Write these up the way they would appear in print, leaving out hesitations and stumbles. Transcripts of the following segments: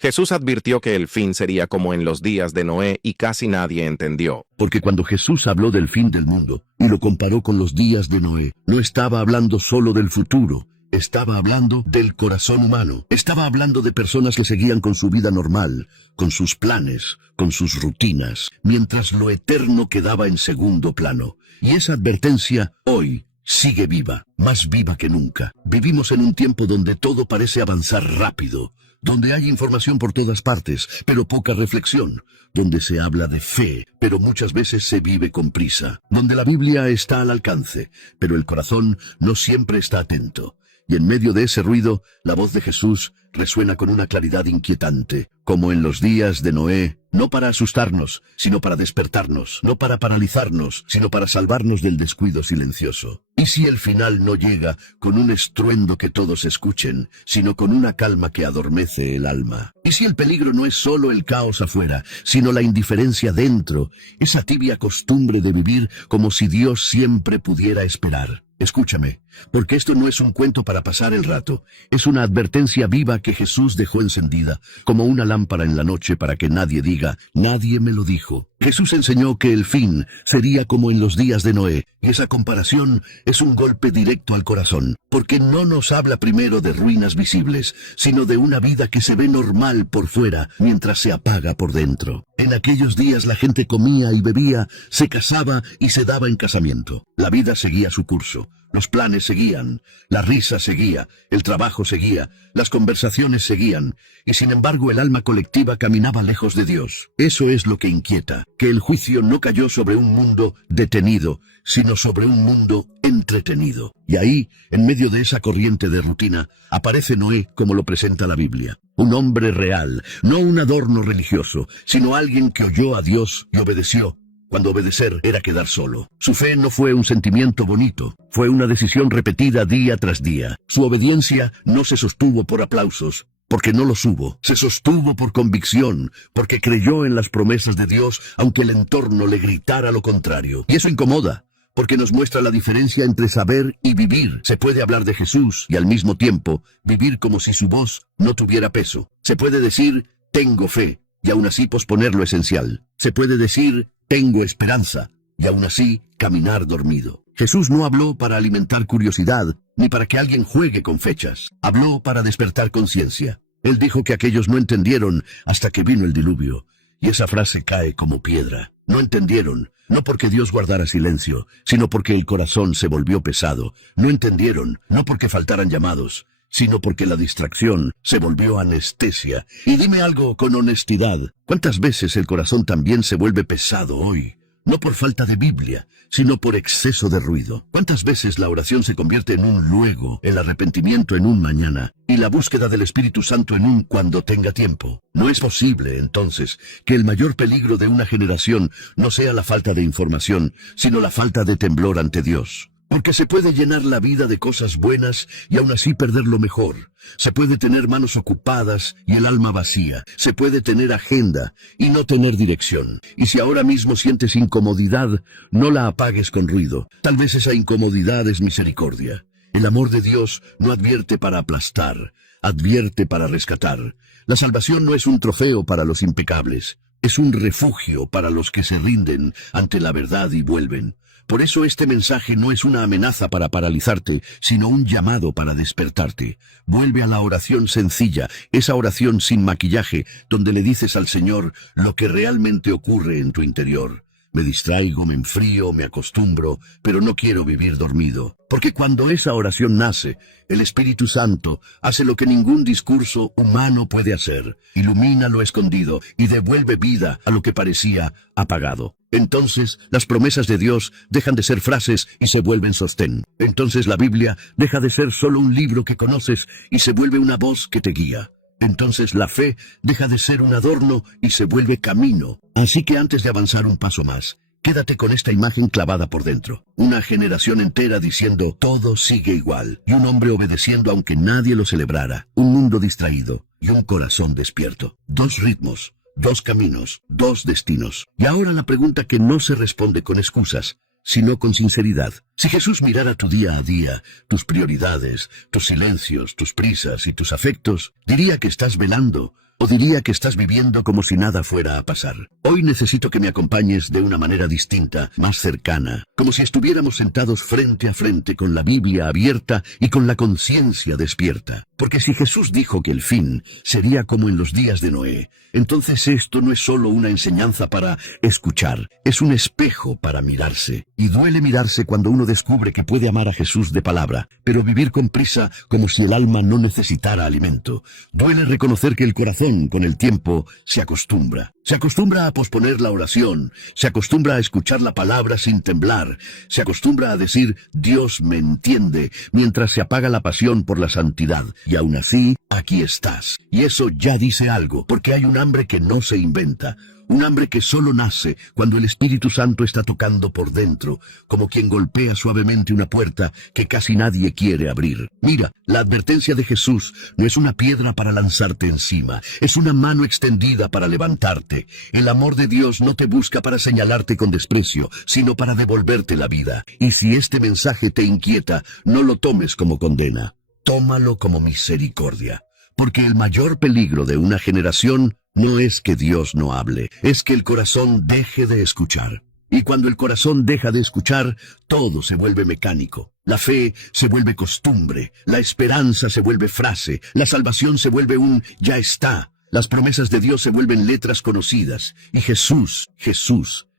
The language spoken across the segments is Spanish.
Jesús advirtió que el fin sería como en los días de Noé y casi nadie entendió. Porque cuando Jesús habló del fin del mundo y lo comparó con los días de Noé, no estaba hablando solo del futuro, estaba hablando del corazón humano. Estaba hablando de personas que seguían con su vida normal, con sus planes, con sus rutinas, mientras lo eterno quedaba en segundo plano. Y esa advertencia hoy sigue viva, más viva que nunca. Vivimos en un tiempo donde todo parece avanzar rápido, donde hay información por todas partes, pero poca reflexión, donde se habla de fe, pero muchas veces se vive con prisa, donde la Biblia está al alcance, pero el corazón no siempre está atento. Y en medio de ese ruido, la voz de Jesús resuena con una claridad inquietante, como en los días de Noé, no para asustarnos, sino para despertarnos, no para paralizarnos, sino para salvarnos del descuido silencioso. ¿Y si el final no llega con un estruendo que todos escuchen, sino con una calma que adormece el alma? ¿Y si el peligro no es solo el caos afuera, sino la indiferencia dentro, esa tibia costumbre de vivir como si Dios siempre pudiera esperar? Escúchame, porque esto no es un cuento para pasar el rato, es una advertencia viva que Jesús dejó encendida, como una lámpara en la noche para que nadie diga, nadie me lo dijo. Jesús enseñó que el fin sería como en los días de Noé, y esa comparación es un golpe directo al corazón, porque no nos habla primero de ruinas visibles, sino de una vida que se ve normal por fuera, mientras se apaga por dentro. En aquellos días la gente comía y bebía, se casaba y se daba en casamiento. La vida seguía su curso. Los planes seguían, la risa seguía, el trabajo seguía, las conversaciones seguían, y sin embargo el alma colectiva caminaba lejos de Dios. Eso es lo que inquieta, que el juicio no cayó sobre un mundo detenido, sino sobre un mundo entretenido. Y ahí, en medio de esa corriente de rutina, aparece Noé como lo presenta la Biblia. Un hombre real, no un adorno religioso, sino alguien que oyó a Dios y obedeció, cuando obedecer era quedar solo. Su fe no fue un sentimiento bonito, fue una decisión repetida día tras día. Su obediencia no se sostuvo por aplausos, porque no los hubo. Se sostuvo por convicción, porque creyó en las promesas de Dios, aunque el entorno le gritara lo contrario. Y eso incomoda, porque nos muestra la diferencia entre saber y vivir. Se puede hablar de Jesús y al mismo tiempo vivir como si su voz no tuviera peso. Se puede decir, tengo fe, y aún así posponer lo esencial. Se puede decir, tengo esperanza, y aún así caminar dormido. Jesús no habló para alimentar curiosidad, ni para que alguien juegue con fechas. Habló para despertar conciencia. Él dijo que aquellos no entendieron hasta que vino el diluvio, y esa frase cae como piedra. No entendieron, no porque Dios guardara silencio, sino porque el corazón se volvió pesado. No entendieron, no porque faltaran llamados, sino porque la distracción se volvió anestesia. Y dime algo con honestidad, ¿cuántas veces el corazón también se vuelve pesado hoy? No por falta de Biblia, sino por exceso de ruido. ¿Cuántas veces la oración se convierte en un luego, el arrepentimiento en un mañana, y la búsqueda del Espíritu Santo en un cuando tenga tiempo? No es posible, entonces, que el mayor peligro de una generación no sea la falta de información, sino la falta de temblor ante Dios. Porque se puede llenar la vida de cosas buenas y aún así perder lo mejor. Se puede tener manos ocupadas y el alma vacía. Se puede tener agenda y no tener dirección. Y si ahora mismo sientes incomodidad, no la apagues con ruido. Tal vez esa incomodidad es misericordia. El amor de Dios no advierte para aplastar, advierte para rescatar. La salvación no es un trofeo para los impecables. Es un refugio para los que se rinden ante la verdad y vuelven. Por eso este mensaje no es una amenaza para paralizarte, sino un llamado para despertarte. Vuelve a la oración sencilla, esa oración sin maquillaje, donde le dices al Señor lo que realmente ocurre en tu interior. Me distraigo, me enfrío, me acostumbro, pero no quiero vivir dormido. Porque cuando esa oración nace, el Espíritu Santo hace lo que ningún discurso humano puede hacer. Ilumina lo escondido y devuelve vida a lo que parecía apagado. Entonces, las promesas de Dios dejan de ser frases y se vuelven sostén. Entonces la Biblia deja de ser solo un libro que conoces y se vuelve una voz que te guía. Entonces la fe deja de ser un adorno y se vuelve camino. Así que antes de avanzar un paso más, quédate con esta imagen clavada por dentro. Una generación entera diciendo, todo sigue igual. Y un hombre obedeciendo aunque nadie lo celebrara. Un mundo distraído y un corazón despierto. Dos ritmos, dos caminos, dos destinos. Y ahora la pregunta que no se responde con excusas, sino con sinceridad. Si Jesús mirara tu día a día, tus prioridades, tus silencios, tus prisas y tus afectos, diría que estás velando, O diría que estás viviendo como si nada fuera a pasar. Hoy necesito que me acompañes de una manera distinta, más cercana, como si estuviéramos sentados frente a frente con la Biblia abierta y con la conciencia despierta. Porque si Jesús dijo que el fin sería como en los días de Noé, entonces esto no es solo una enseñanza para escuchar, es un espejo para mirarse. Y duele mirarse cuando uno descubre que puede amar a Jesús de palabra, pero vivir con prisa como si el alma no necesitara alimento. Duele reconocer que el corazón, con el tiempo, se acostumbra. Se acostumbra a posponer la oración, se acostumbra a escuchar la palabra sin temblar, se acostumbra a decir «Dios me entiende», mientras se apaga la pasión por la santidad. Y aún así, aquí estás. Y eso ya dice algo, porque hay un hambre que no se inventa. Un hambre que solo nace cuando el Espíritu Santo está tocando por dentro, como quien golpea suavemente una puerta que casi nadie quiere abrir. Mira, la advertencia de Jesús no es una piedra para lanzarte encima, es una mano extendida para levantarte. El amor de Dios no te busca para señalarte con desprecio, sino para devolverte la vida. Y si este mensaje te inquieta, no lo tomes como condena, tómalo como misericordia. Porque el mayor peligro de una generación no es que Dios no hable, es que el corazón deje de escuchar. Y cuando el corazón deja de escuchar, todo se vuelve mecánico. La fe se vuelve costumbre, la esperanza se vuelve frase, la salvación se vuelve un «ya está». Las promesas de Dios se vuelven letras conocidas, y Jesús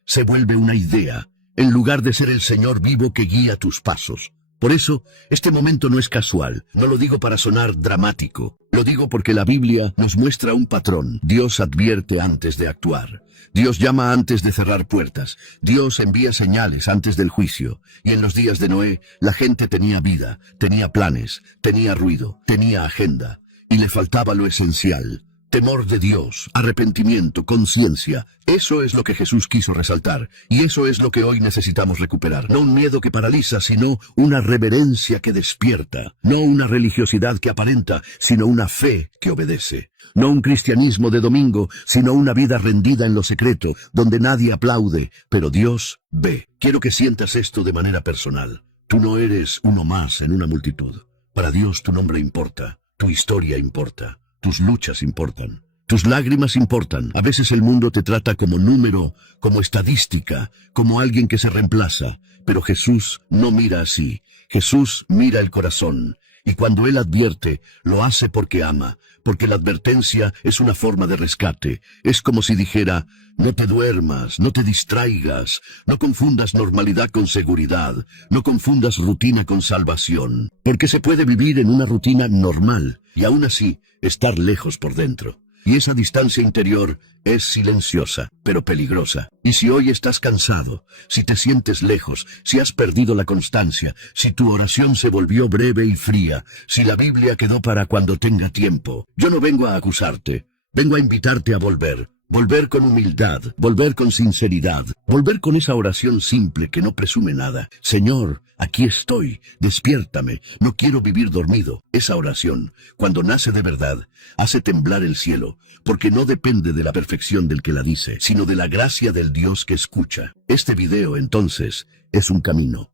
se vuelve una idea, en lugar de ser el Señor vivo que guía tus pasos. Por eso, este momento no es casual. No lo digo para sonar dramático. Lo digo porque la Biblia nos muestra un patrón. Dios advierte antes de actuar. Dios llama antes de cerrar puertas. Dios envía señales antes del juicio. Y en los días de Noé, la gente tenía vida, tenía planes, tenía ruido, tenía agenda. Y le faltaba lo esencial. Temor de Dios, arrepentimiento, conciencia. Eso es lo que Jesús quiso resaltar, y eso es lo que hoy necesitamos recuperar. No un miedo que paraliza, sino una reverencia que despierta. No una religiosidad que aparenta, sino una fe que obedece. No un cristianismo de domingo, sino una vida rendida en lo secreto, donde nadie aplaude, pero Dios ve. Quiero que sientas esto de manera personal. Tú no eres uno más en una multitud. Para Dios tu nombre importa, tu historia importa. Tus luchas importan, tus lágrimas importan. A veces el mundo te trata como número, como estadística, como alguien que se reemplaza. Pero Jesús no mira así. Jesús mira el corazón. Y cuando Él advierte, lo hace porque ama, porque la advertencia es una forma de rescate. Es como si dijera, no te duermas, no te distraigas, no confundas normalidad con seguridad, no confundas rutina con salvación, porque se puede vivir en una rutina normal y aún así estar lejos por dentro. Y esa distancia interior es silenciosa, pero peligrosa. Y si hoy estás cansado, si te sientes lejos, si has perdido la constancia, si tu oración se volvió breve y fría, si la Biblia quedó para cuando tenga tiempo, yo no vengo a acusarte, vengo a invitarte a volver. Volver con humildad, volver con sinceridad, volver con esa oración simple que no presume nada. Señor, aquí estoy, despiértame, no quiero vivir dormido. Esa oración, cuando nace de verdad, hace temblar el cielo, porque no depende de la perfección del que la dice, sino de la gracia del Dios que escucha. Este video, entonces, es un camino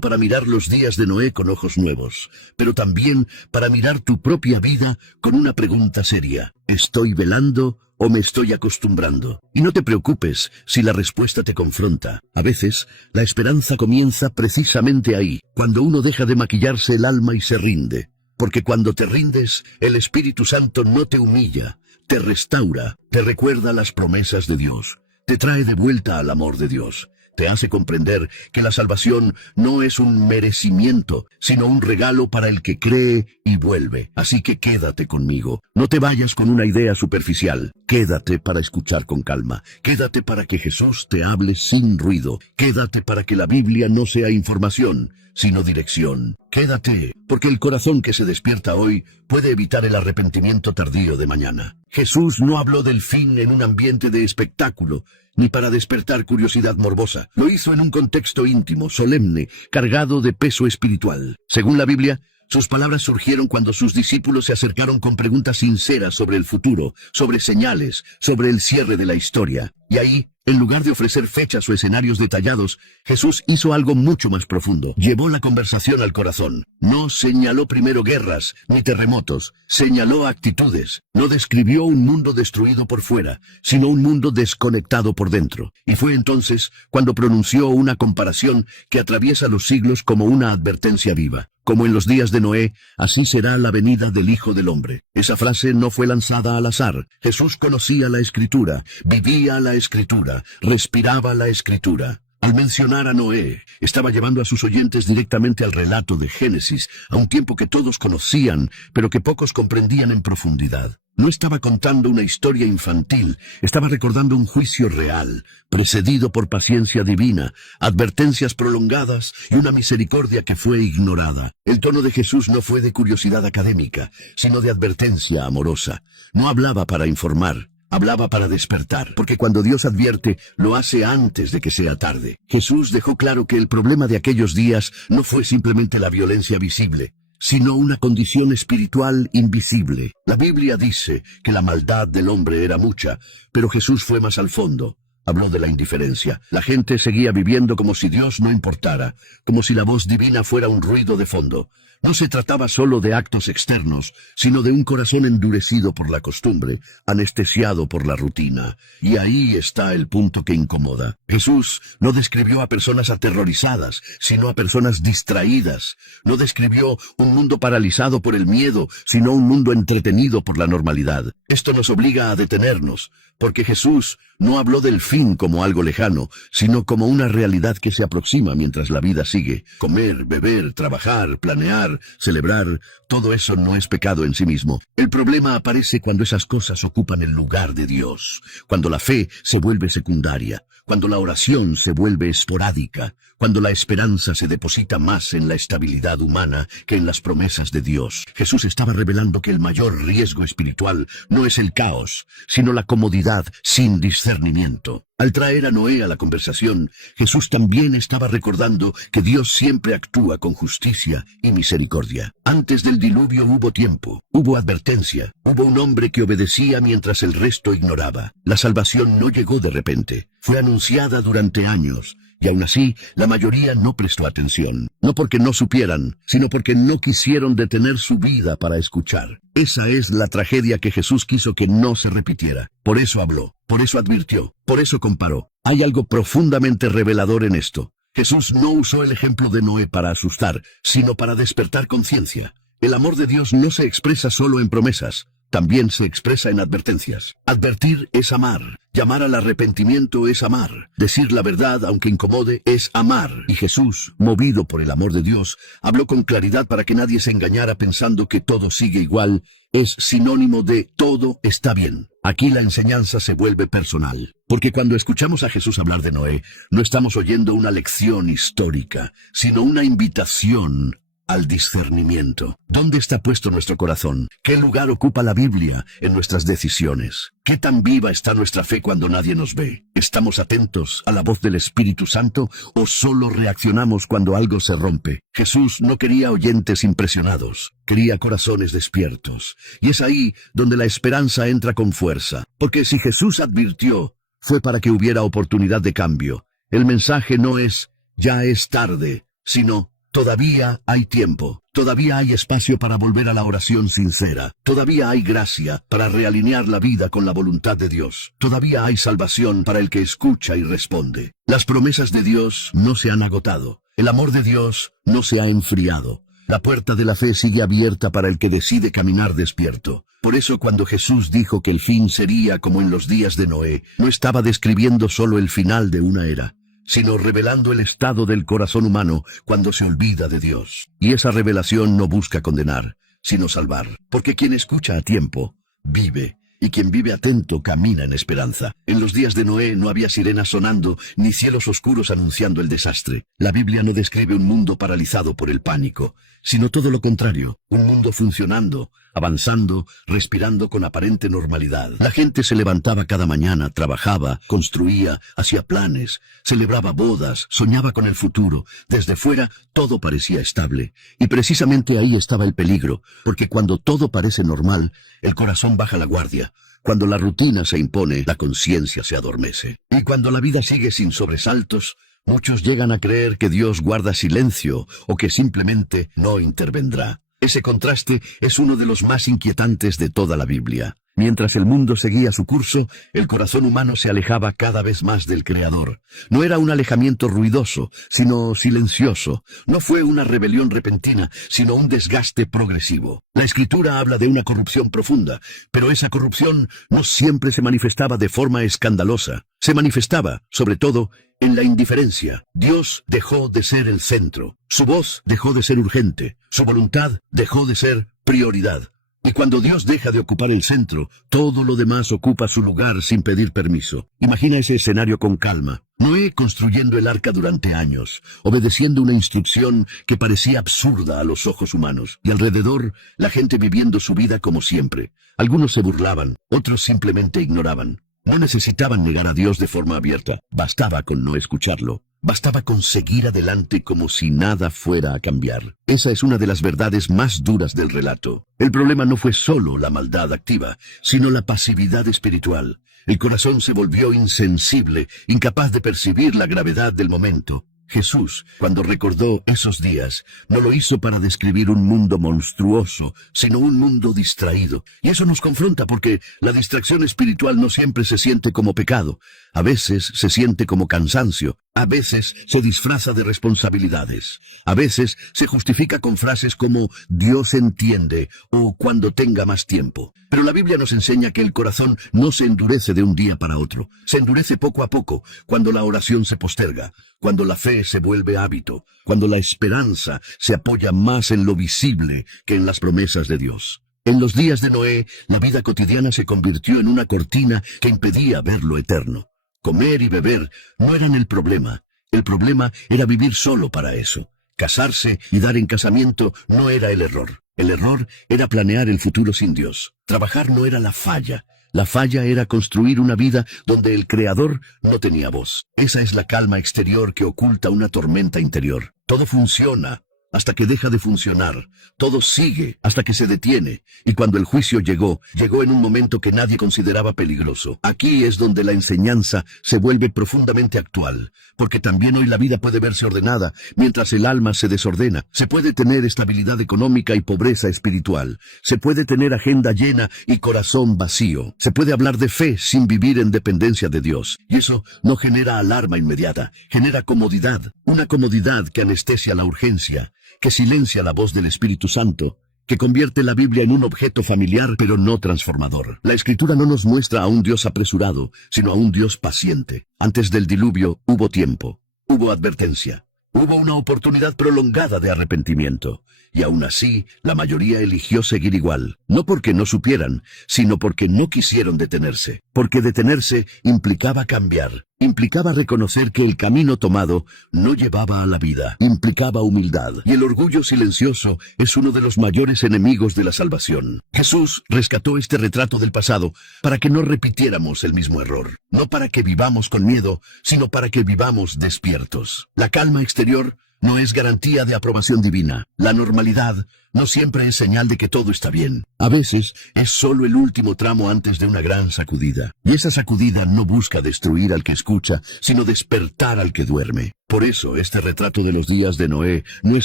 para mirar los días de Noé con ojos nuevos, pero también para mirar tu propia vida con una pregunta seria. ¿Estoy velando o me estoy acostumbrando? Y no te preocupes si la respuesta te confronta. A veces, la esperanza comienza precisamente ahí, cuando uno deja de maquillarse el alma y se rinde. Porque cuando te rindes, el Espíritu Santo no te humilla, te restaura, te recuerda las promesas de Dios, te trae de vuelta al amor de Dios. Te hace comprender que la salvación no es un merecimiento, sino un regalo para el que cree y vuelve. Así que quédate conmigo. No te vayas con una idea superficial. Quédate para escuchar con calma. Quédate para que Jesús te hable sin ruido. Quédate para que la Biblia no sea información, sino dirección. Quédate, porque el corazón que se despierta hoy puede evitar el arrepentimiento tardío de mañana. Jesús no habló del fin en un ambiente de espectáculo, ni para despertar curiosidad morbosa. Lo hizo en un contexto íntimo, solemne, cargado de peso espiritual. Según la Biblia, Sus palabras surgieron cuando sus discípulos se acercaron con preguntas sinceras sobre el futuro, sobre señales, sobre el cierre de la historia. Y ahí, en lugar de ofrecer fechas o escenarios detallados, Jesús hizo algo mucho más profundo. Llevó la conversación al corazón. No señaló primero guerras ni terremotos, señaló actitudes. No describió un mundo destruido por fuera, sino un mundo desconectado por dentro. Y fue entonces cuando pronunció una comparación que atraviesa los siglos como una advertencia viva. Como en los días de Noé, así será la venida del Hijo del Hombre. Esa frase no fue lanzada al azar. Jesús conocía la Escritura, vivía la Escritura, respiraba la Escritura. Al mencionar a Noé, estaba llevando a sus oyentes directamente al relato de Génesis, a un tiempo que todos conocían, pero que pocos comprendían en profundidad. No estaba contando una historia infantil, estaba recordando un juicio real, precedido por paciencia divina, advertencias prolongadas y una misericordia que fue ignorada. El tono de Jesús no fue de curiosidad académica, sino de advertencia amorosa. No hablaba para informar. Hablaba para despertar, porque cuando Dios advierte, lo hace antes de que sea tarde. Jesús dejó claro que el problema de aquellos días no fue simplemente la violencia visible, sino una condición espiritual invisible. La Biblia dice que la maldad del hombre era mucha, pero Jesús fue más al fondo. Habló de la indiferencia. La gente seguía viviendo como si Dios no importara, como si la voz divina fuera un ruido de fondo. No se trataba solo de actos externos, sino de un corazón endurecido por la costumbre, anestesiado por la rutina. Y ahí está el punto que incomoda. Jesús no describió a personas aterrorizadas, sino a personas distraídas. No describió un mundo paralizado por el miedo, sino un mundo entretenido por la normalidad. Esto nos obliga a detenernos, porque Jesús no habló del fin como algo lejano, sino como una realidad que se aproxima mientras la vida sigue. Comer, beber, trabajar, planear, celebrar, todo eso no es pecado en sí mismo. El problema aparece cuando esas cosas ocupan el lugar de Dios, cuando la fe se vuelve secundaria, cuando la oración se vuelve esporádica, cuando la esperanza se deposita más en la estabilidad humana que en las promesas de Dios. Jesús estaba revelando que el mayor riesgo espiritual no es el caos, sino la comodidad sin discernimiento. Al traer a Noé a la conversación, Jesús también estaba recordando que Dios siempre actúa con justicia y misericordia. Antes del diluvio hubo tiempo, hubo advertencia, hubo un hombre que obedecía mientras el resto ignoraba. La salvación no llegó de repente, fue anunciada durante años. Y aún así, la mayoría no prestó atención, no porque no supieran, sino porque no quisieron detener su vida para escuchar. Esa es la tragedia que Jesús quiso que no se repitiera. Por eso habló, por eso advirtió, por eso comparó. Hay algo profundamente revelador en esto. Jesús no usó el ejemplo de Noé para asustar, sino para despertar conciencia. El amor de Dios no se expresa solo en promesas, también se expresa en advertencias. Advertir es amar. Llamar al arrepentimiento es amar. Decir la verdad, aunque incomode, es amar. Y Jesús, movido por el amor de Dios, habló con claridad para que nadie se engañara pensando que todo sigue igual. Es sinónimo de todo está bien. Aquí la enseñanza se vuelve personal. Porque cuando escuchamos a Jesús hablar de Noé, no estamos oyendo una lección histórica, sino una invitación al discernimiento. ¿Dónde está puesto nuestro corazón? ¿Qué lugar ocupa la Biblia en nuestras decisiones? ¿Qué tan viva está nuestra fe cuando nadie nos ve? ¿Estamos atentos a la voz del Espíritu Santo o solo reaccionamos cuando algo se rompe? Jesús no quería oyentes impresionados, quería corazones despiertos. Y es ahí donde la esperanza entra con fuerza. Porque si Jesús advirtió, fue para que hubiera oportunidad de cambio. El mensaje no es, ya es tarde, sino, todavía hay tiempo, todavía hay espacio para volver a la oración sincera, todavía hay gracia para realinear la vida con la voluntad de Dios, todavía hay salvación para el que escucha y responde. Las promesas de Dios no se han agotado, el amor de Dios no se ha enfriado, la puerta de la fe sigue abierta para el que decide caminar despierto. Por eso cuando Jesús dijo que el fin sería como en los días de Noé, no estaba describiendo solo el final de una era, sino revelando el estado del corazón humano cuando se olvida de Dios. Y esa revelación no busca condenar, sino salvar. Porque quien escucha a tiempo, vive, y quien vive atento camina en esperanza. En los días de Noé no había sirenas sonando, ni cielos oscuros anunciando el desastre. La Biblia no describe un mundo paralizado por el pánico, sino todo lo contrario, un mundo funcionando, avanzando, respirando con aparente normalidad. La gente se levantaba cada mañana, trabajaba, construía, hacía planes, celebraba bodas, soñaba con el futuro. Desde fuera todo parecía estable. Y precisamente ahí estaba el peligro, porque cuando todo parece normal, el corazón baja la guardia. Cuando la rutina se impone, la conciencia se adormece. Y cuando la vida sigue sin sobresaltos, muchos llegan a creer que Dios guarda silencio o que simplemente no intervendrá. Ese contraste es uno de los más inquietantes de toda la Biblia. Mientras el mundo seguía su curso, el corazón humano se alejaba cada vez más del Creador. No era un alejamiento ruidoso, sino silencioso. No fue una rebelión repentina, sino un desgaste progresivo. La Escritura habla de una corrupción profunda, pero esa corrupción no siempre se manifestaba de forma escandalosa. Se manifestaba, sobre todo, en la indiferencia. Dios dejó de ser el centro. Su voz dejó de ser urgente. Su voluntad dejó de ser prioridad. Y cuando Dios deja de ocupar el centro, todo lo demás ocupa su lugar sin pedir permiso. Imagina ese escenario con calma. Noé construyendo el arca durante años, obedeciendo una instrucción que parecía absurda a los ojos humanos. Y alrededor, la gente viviendo su vida como siempre. Algunos se burlaban, otros simplemente ignoraban. No necesitaban negar a Dios de forma abierta. Bastaba con no escucharlo. Bastaba con seguir adelante como si nada fuera a cambiar. Esa es una de las verdades más duras del relato. El problema no fue solo la maldad activa, sino la pasividad espiritual. El corazón se volvió insensible, incapaz de percibir la gravedad del momento. Jesús, cuando recordó esos días, no lo hizo para describir un mundo monstruoso, sino un mundo distraído. Y eso nos confronta porque la distracción espiritual no siempre se siente como pecado. A veces se siente como cansancio. A veces se disfraza de responsabilidades. A veces se justifica con frases como Dios entiende o cuando tenga más tiempo. Pero la Biblia nos enseña que el corazón no se endurece de un día para otro. Se endurece poco a poco, cuando la oración se posterga, cuando la fe se vuelve hábito, cuando la esperanza se apoya más en lo visible que en las promesas de Dios. En los días de Noé, la vida cotidiana se convirtió en una cortina que impedía ver lo eterno. Comer y beber no eran el problema. El problema era vivir solo para eso. Casarse y dar en casamiento no era el error. El error era planear el futuro sin Dios. Trabajar no era la falla. La falla era construir una vida donde el Creador no tenía voz. Esa es la calma exterior que oculta una tormenta interior. Todo funciona hasta que deja de funcionar. Todo sigue hasta que se detiene. Y cuando el juicio llegó en un momento que nadie consideraba peligroso. Aquí es donde la enseñanza se vuelve profundamente actual, porque también hoy la vida puede verse ordenada, mientras el alma se desordena. Se puede tener estabilidad económica y pobreza espiritual. Se puede tener agenda llena y corazón vacío. Se puede hablar de fe sin vivir en dependencia de Dios. Y eso no genera alarma inmediata, genera comodidad. Una comodidad que anestesia la urgencia, que silencia la voz del Espíritu Santo, que convierte la Biblia en un objeto familiar pero no transformador. La Escritura no nos muestra a un Dios apresurado, sino a un Dios paciente. Antes del diluvio hubo tiempo, hubo advertencia, hubo una oportunidad prolongada de arrepentimiento. Y aún así, la mayoría eligió seguir igual, no porque no supieran, sino porque no quisieron detenerse. Porque detenerse implicaba cambiar, implicaba reconocer que el camino tomado no llevaba a la vida, implicaba humildad. Y el orgullo silencioso es uno de los mayores enemigos de la salvación. Jesús rescató este retrato del pasado para que no repitiéramos el mismo error. No para que vivamos con miedo, sino para que vivamos despiertos. La calma exterior no es garantía de aprobación divina. La normalidad no siempre es señal de que todo está bien. A veces es solo el último tramo antes de una gran sacudida. Y esa sacudida no busca destruir al que escucha, sino despertar al que duerme. Por eso, este retrato de los días de Noé no es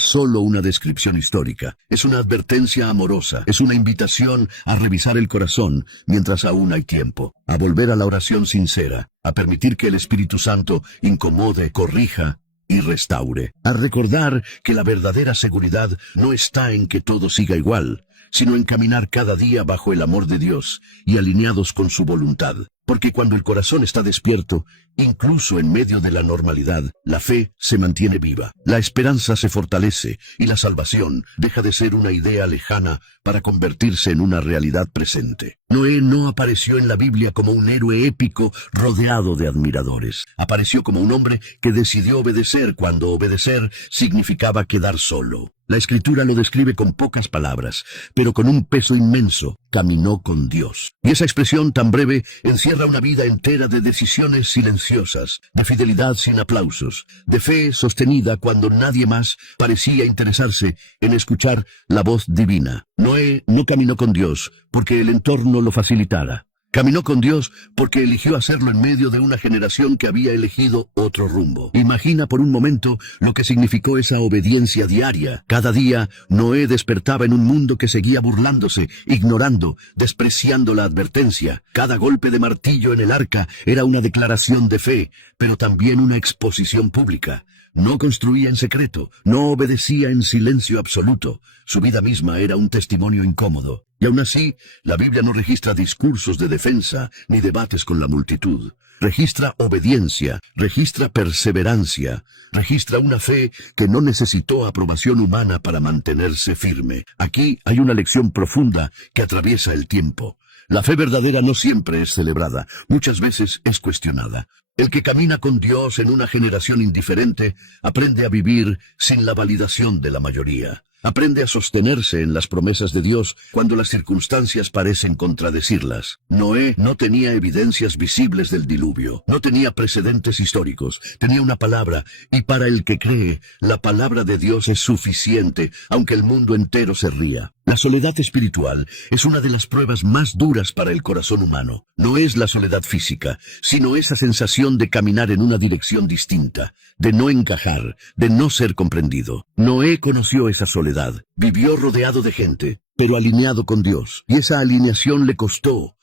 solo una descripción histórica. Es una advertencia amorosa. Es una invitación a revisar el corazón mientras aún hay tiempo. A volver a la oración sincera. A permitir que el Espíritu Santo incomode, corrija y restaure. A recordar que la verdadera seguridad no está en que todo siga igual, sino en caminar cada día bajo el amor de Dios y alineados con su voluntad. Porque cuando el corazón está despierto, incluso en medio de la normalidad, la fe se mantiene viva, la esperanza se fortalece y la salvación deja de ser una idea lejana para convertirse en una realidad presente. Noé no apareció en la Biblia como un héroe épico rodeado de admiradores. Apareció como un hombre que decidió obedecer cuando obedecer significaba quedar solo. La Escritura lo describe con pocas palabras, pero con un peso inmenso. Caminó con Dios. Y esa expresión tan breve encierra una vida entera de decisiones silenciosas, de fidelidad sin aplausos, de fe sostenida cuando nadie más parecía interesarse en escuchar la voz divina. Noé no caminó con Dios porque el entorno lo facilitara. Caminó con Dios porque eligió hacerlo en medio de una generación que había elegido otro rumbo. Imagina por un momento lo que significó esa obediencia diaria. Cada día, Noé despertaba en un mundo que seguía burlándose, ignorando, despreciando la advertencia. Cada golpe de martillo en el arca era una declaración de fe, pero también una exposición pública. No construía en secreto, no obedecía en silencio absoluto. Su vida misma era un testimonio incómodo. Y aún así, la Biblia no registra discursos de defensa ni debates con la multitud. Registra obediencia, registra perseverancia, registra una fe que no necesitó aprobación humana para mantenerse firme. Aquí hay una lección profunda que atraviesa el tiempo. La fe verdadera no siempre es celebrada, muchas veces es cuestionada. El que camina con Dios en una generación indiferente aprende a vivir sin la validación de la mayoría. Aprende a sostenerse en las promesas de Dios cuando las circunstancias parecen contradecirlas. Noé no tenía evidencias visibles del diluvio, no tenía precedentes históricos, tenía una palabra, y para el que cree, la palabra de Dios es suficiente, aunque el mundo entero se ría. La soledad espiritual es una de las pruebas más duras para el corazón humano. No es la soledad física, sino esa sensación de caminar en una dirección distinta, de no encajar, de no ser comprendido. Noé conoció esa soledad, vivió rodeado de gente, pero alineado con Dios. Y esa alineación le costó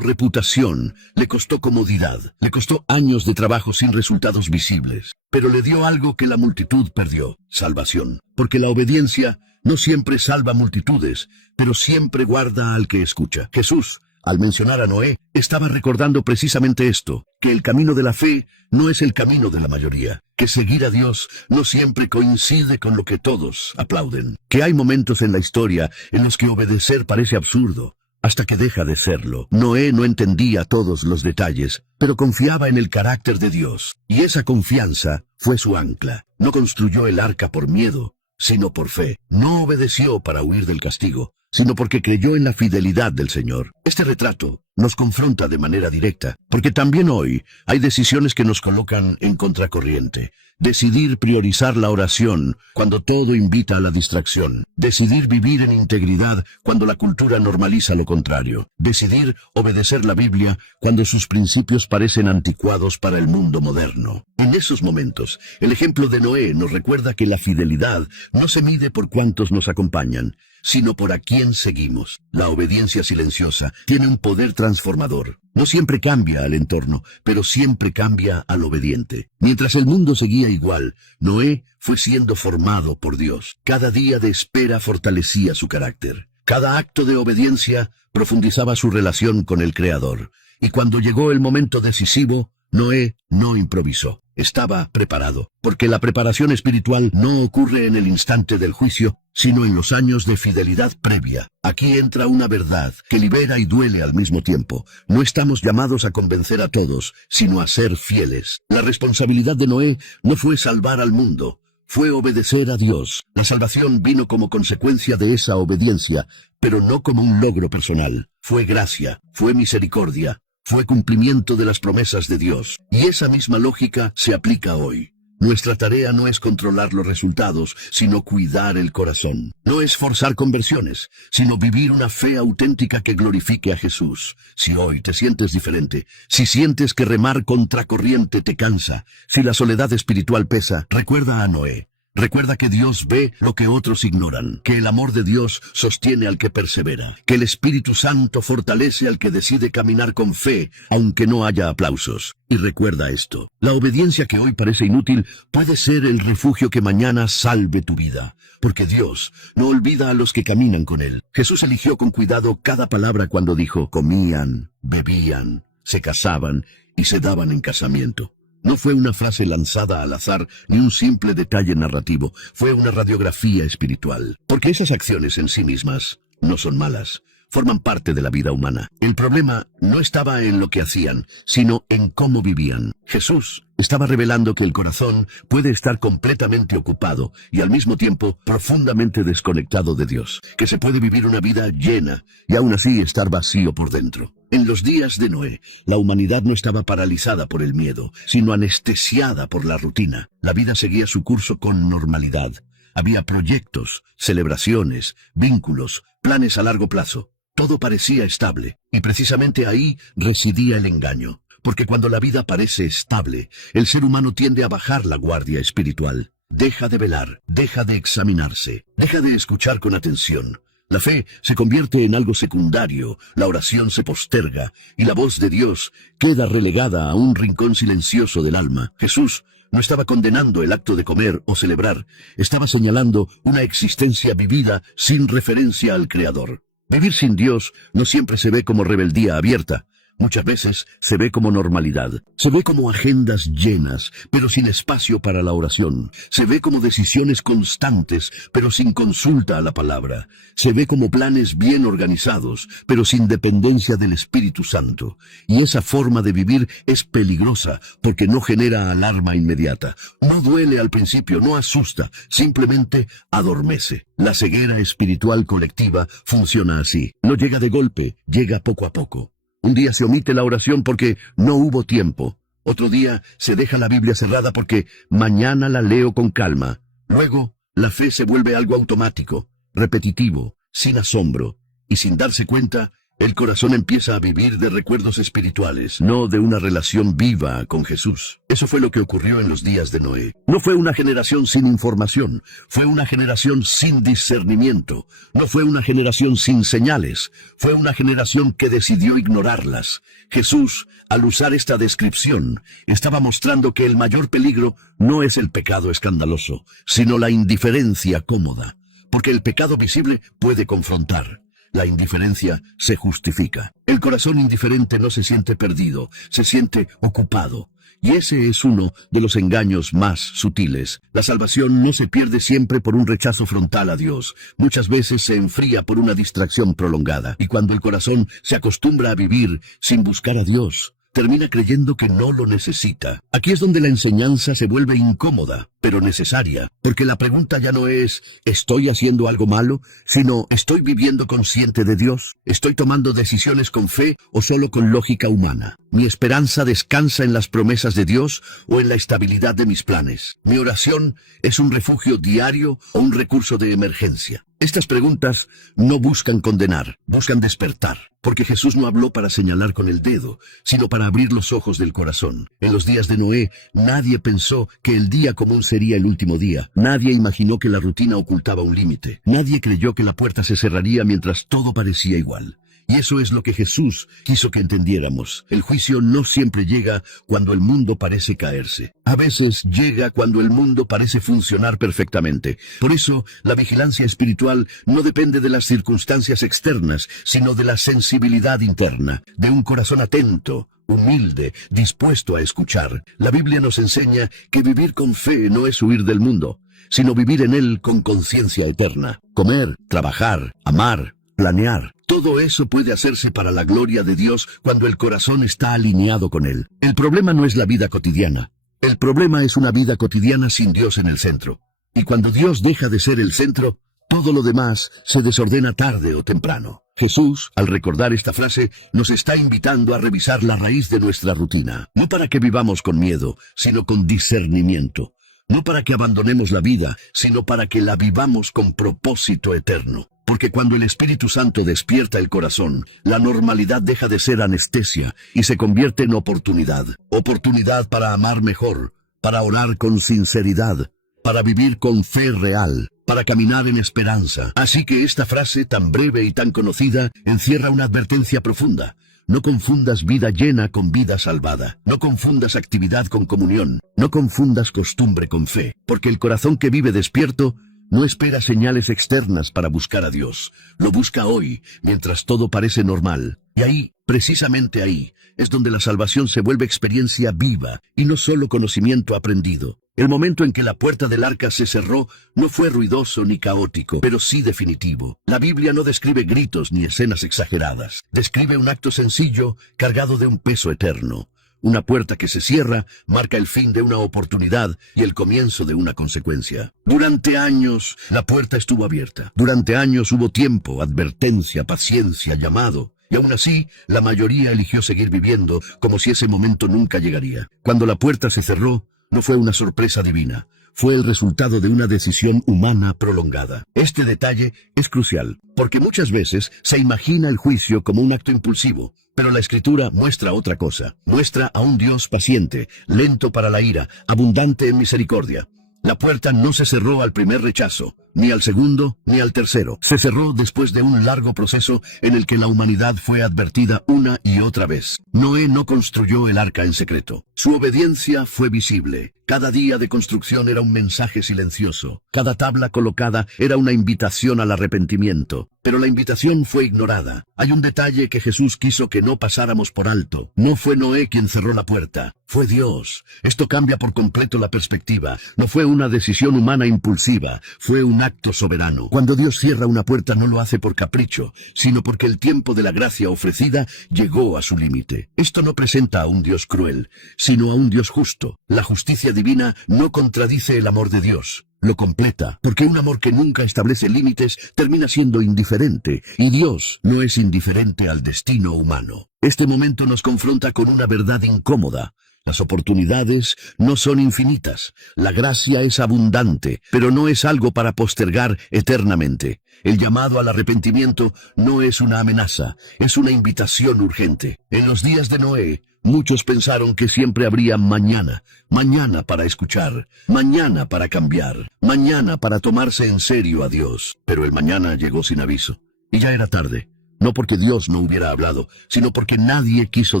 reputación, le costó comodidad, le costó años de trabajo sin resultados visibles. Pero le dio algo que la multitud perdió: salvación. Porque la obediencia no siempre salva multitudes, pero siempre guarda al que escucha. Jesús, al mencionar a Noé, estaba recordando precisamente esto, que el camino de la fe no es el camino de la mayoría, que seguir a Dios no siempre coincide con lo que todos aplauden, que hay momentos en la historia en los que obedecer parece absurdo, hasta que deja de serlo. Noé no entendía todos los detalles, pero confiaba en el carácter de Dios, y esa confianza fue su ancla. No construyó el arca por miedo, sino por fe. No obedeció para huir del castigo, sino porque creyó en la fidelidad del Señor. Este retrato nos confronta de manera directa, porque también hoy hay decisiones que nos colocan en contracorriente. Decidir priorizar la oración cuando todo invita a la distracción. Decidir vivir en integridad cuando la cultura normaliza lo contrario. Decidir obedecer la Biblia cuando sus principios parecen anticuados para el mundo moderno. En esos momentos, el ejemplo de Noé nos recuerda que la fidelidad no se mide por cuántos nos acompañan, sino por a quién seguimos. La obediencia silenciosa tiene un poder transformador. No siempre cambia al entorno, pero siempre cambia al obediente. Mientras el mundo seguía igual, Noé fue siendo formado por Dios. Cada día de espera fortalecía su carácter. Cada acto de obediencia profundizaba su relación con el Creador. Y cuando llegó el momento decisivo, Noé no improvisó. Estaba preparado, porque la preparación espiritual no ocurre en el instante del juicio, sino en los años de fidelidad previa. Aquí entra una verdad que libera y duele al mismo tiempo. No estamos llamados a convencer a todos, sino a ser fieles. La responsabilidad de Noé no fue salvar al mundo, fue obedecer a Dios. La salvación vino como consecuencia de esa obediencia, pero no como un logro personal. Fue gracia, fue misericordia. Fue cumplimiento de las promesas de Dios. Y esa misma lógica se aplica hoy. Nuestra tarea no es controlar los resultados, sino cuidar el corazón. No es forzar conversiones, sino vivir una fe auténtica que glorifique a Jesús. Si hoy te sientes diferente, si sientes que remar contracorriente te cansa, si la soledad espiritual pesa, recuerda a Noé. Recuerda que Dios ve lo que otros ignoran, que el amor de Dios sostiene al que persevera, que el Espíritu Santo fortalece al que decide caminar con fe, aunque no haya aplausos. Y recuerda esto: la obediencia que hoy parece inútil puede ser el refugio que mañana salve tu vida, porque Dios no olvida a los que caminan con Él. Jesús eligió con cuidado cada palabra cuando dijo: comían, bebían, se casaban y se daban en casamiento. No fue una frase lanzada al azar ni un simple detalle narrativo, fue una radiografía espiritual. Porque esas acciones en sí mismas no son malas. forman parte de la vida humana. El problema no estaba en lo que hacían, sino en cómo vivían. Jesús estaba revelando que el corazón puede estar completamente ocupado y al mismo tiempo profundamente desconectado de Dios, que se puede vivir una vida llena y aún así estar vacío por dentro. En los días de Noé, la humanidad no estaba paralizada por el miedo, sino anestesiada por la rutina. La vida seguía su curso con normalidad. Había proyectos, celebraciones, vínculos, planes a largo plazo. Todo parecía estable, y precisamente ahí residía el engaño. Porque cuando la vida parece estable, el ser humano tiende a bajar la guardia espiritual. Deja de velar, deja de examinarse, deja de escuchar con atención. La fe se convierte en algo secundario, la oración se posterga, y la voz de Dios queda relegada a un rincón silencioso del alma. Jesús no estaba condenando el acto de comer o celebrar, estaba señalando una existencia vivida sin referencia al Creador. Vivir sin Dios no siempre se ve como rebeldía abierta. Muchas veces se ve como normalidad. Se ve como agendas llenas, pero sin espacio para la oración. Se ve como decisiones constantes, pero sin consulta a la palabra. Se ve como planes bien organizados, pero sin dependencia del Espíritu Santo. Y esa forma de vivir es peligrosa porque no genera alarma inmediata. No duele al principio, no asusta, simplemente adormece. La ceguera espiritual colectiva funciona así. No llega de golpe, llega poco a poco. Un día se omite la oración porque no hubo tiempo. Otro día se deja la Biblia cerrada porque mañana la leo con calma. Luego, la fe se vuelve algo automático, repetitivo, sin asombro. Y sin darse cuenta, el corazón empieza a vivir de recuerdos espirituales, no de una relación viva con Jesús. Eso fue lo que ocurrió en los días de Noé. No fue una generación sin información, fue una generación sin discernimiento. No fue una generación sin señales, fue una generación que decidió ignorarlas. Jesús, al usar esta descripción, estaba mostrando que el mayor peligro no es el pecado escandaloso, sino la indiferencia cómoda, porque el pecado visible puede confrontar. La indiferencia se justifica. El corazón indiferente no se siente perdido, se siente ocupado. Y ese es uno de los engaños más sutiles. La salvación no se pierde siempre por un rechazo frontal a Dios. Muchas veces se enfría por una distracción prolongada. Y cuando el corazón se acostumbra a vivir sin buscar a Dios, termina creyendo que no lo necesita. Aquí es donde la enseñanza se vuelve incómoda, pero necesaria, porque la pregunta ya no es ¿estoy haciendo algo malo?, sino ¿estoy viviendo consciente de Dios? ¿Estoy tomando decisiones con fe o solo con lógica humana? ¿Mi esperanza descansa en las promesas de Dios o en la estabilidad de mis planes? ¿Mi oración es un refugio diario o un recurso de emergencia? Estas preguntas no buscan condenar, buscan despertar, porque Jesús no habló para señalar con el dedo, sino para abrir los ojos del corazón. En los días de Noé, nadie pensó que el día común sería el último día. Nadie imaginó que la rutina ocultaba un límite. Nadie creyó que la puerta se cerraría mientras todo parecía igual. Y eso es lo que Jesús quiso que entendiéramos. El juicio no siempre llega cuando el mundo parece caerse. A veces llega cuando el mundo parece funcionar perfectamente. Por eso, la vigilancia espiritual no depende de las circunstancias externas, sino de la sensibilidad interna, de un corazón atento, humilde, dispuesto a escuchar. La Biblia nos enseña que vivir con fe no es huir del mundo, sino vivir en él con conciencia eterna. Comer, trabajar, amar, planear. Todo eso puede hacerse para la gloria de Dios cuando el corazón está alineado con Él. El problema no es la vida cotidiana. El problema es una vida cotidiana sin Dios en el centro. Y cuando Dios deja de ser el centro, todo lo demás se desordena tarde o temprano. Jesús, al recordar esta frase, nos está invitando a revisar la raíz de nuestra rutina. No para que vivamos con miedo, sino con discernimiento. No para que abandonemos la vida, sino para que la vivamos con propósito eterno. Porque cuando el Espíritu Santo despierta el corazón, la normalidad deja de ser anestesia y se convierte en oportunidad. Oportunidad para amar mejor, para orar con sinceridad, para vivir con fe real, para caminar en esperanza. Así que esta frase tan breve y tan conocida encierra una advertencia profunda. No confundas vida llena con vida salvada. No confundas actividad con comunión. No confundas costumbre con fe. Porque el corazón que vive despierto no espera señales externas para buscar a Dios. Lo busca hoy, mientras todo parece normal. Y ahí, precisamente ahí, es donde la salvación se vuelve experiencia viva y no solo conocimiento aprendido. El momento en que la puerta del arca se cerró no fue ruidoso ni caótico, pero sí definitivo. La Biblia no describe gritos ni escenas exageradas. Describe un acto sencillo, cargado de un peso eterno. Una puerta que se cierra marca el fin de una oportunidad y el comienzo de una consecuencia. Durante años, la puerta estuvo abierta. Durante años hubo tiempo, advertencia, paciencia, llamado. Y aún así, la mayoría eligió seguir viviendo como si ese momento nunca llegaría. Cuando la puerta se cerró, no fue una sorpresa divina. Fue el resultado de una decisión humana prolongada. Este detalle es crucial, porque muchas veces se imagina el juicio como un acto impulsivo. Pero la Escritura muestra otra cosa. Muestra a un Dios paciente, lento para la ira, abundante en misericordia. La puerta no se cerró al primer rechazo, ni al segundo, ni al tercero. Se cerró después de un largo proceso en el que la humanidad fue advertida una y otra vez. Noé no construyó el arca en secreto. Su obediencia fue visible. Cada día de construcción era un mensaje silencioso. Cada tabla colocada era una invitación al arrepentimiento. Pero la invitación fue ignorada. Hay un detalle que Jesús quiso que no pasáramos por alto. No fue Noé quien cerró la puerta. Fue Dios. Esto cambia por completo la perspectiva. No fue una decisión humana impulsiva. Fue un acto soberano. Cuando Dios cierra una puerta no lo hace por capricho, sino porque el tiempo de la gracia ofrecida llegó a su límite. Esto no presenta a un Dios cruel, sino a un Dios justo. La justicia divina no contradice el amor de Dios. Lo completa, porque un amor que nunca establece límites termina siendo indiferente, y Dios no es indiferente al destino humano. Este momento nos confronta con una verdad incómoda. Las oportunidades no son infinitas. La gracia es abundante, pero no es algo para postergar eternamente. El llamado al arrepentimiento no es una amenaza, es una invitación urgente. En los días de Noé, muchos pensaron que siempre habría mañana. Mañana para escuchar, mañana para cambiar, mañana para tomarse en serio a Dios. Pero el mañana llegó sin aviso, y ya era tarde. No porque Dios no hubiera hablado, sino porque nadie quiso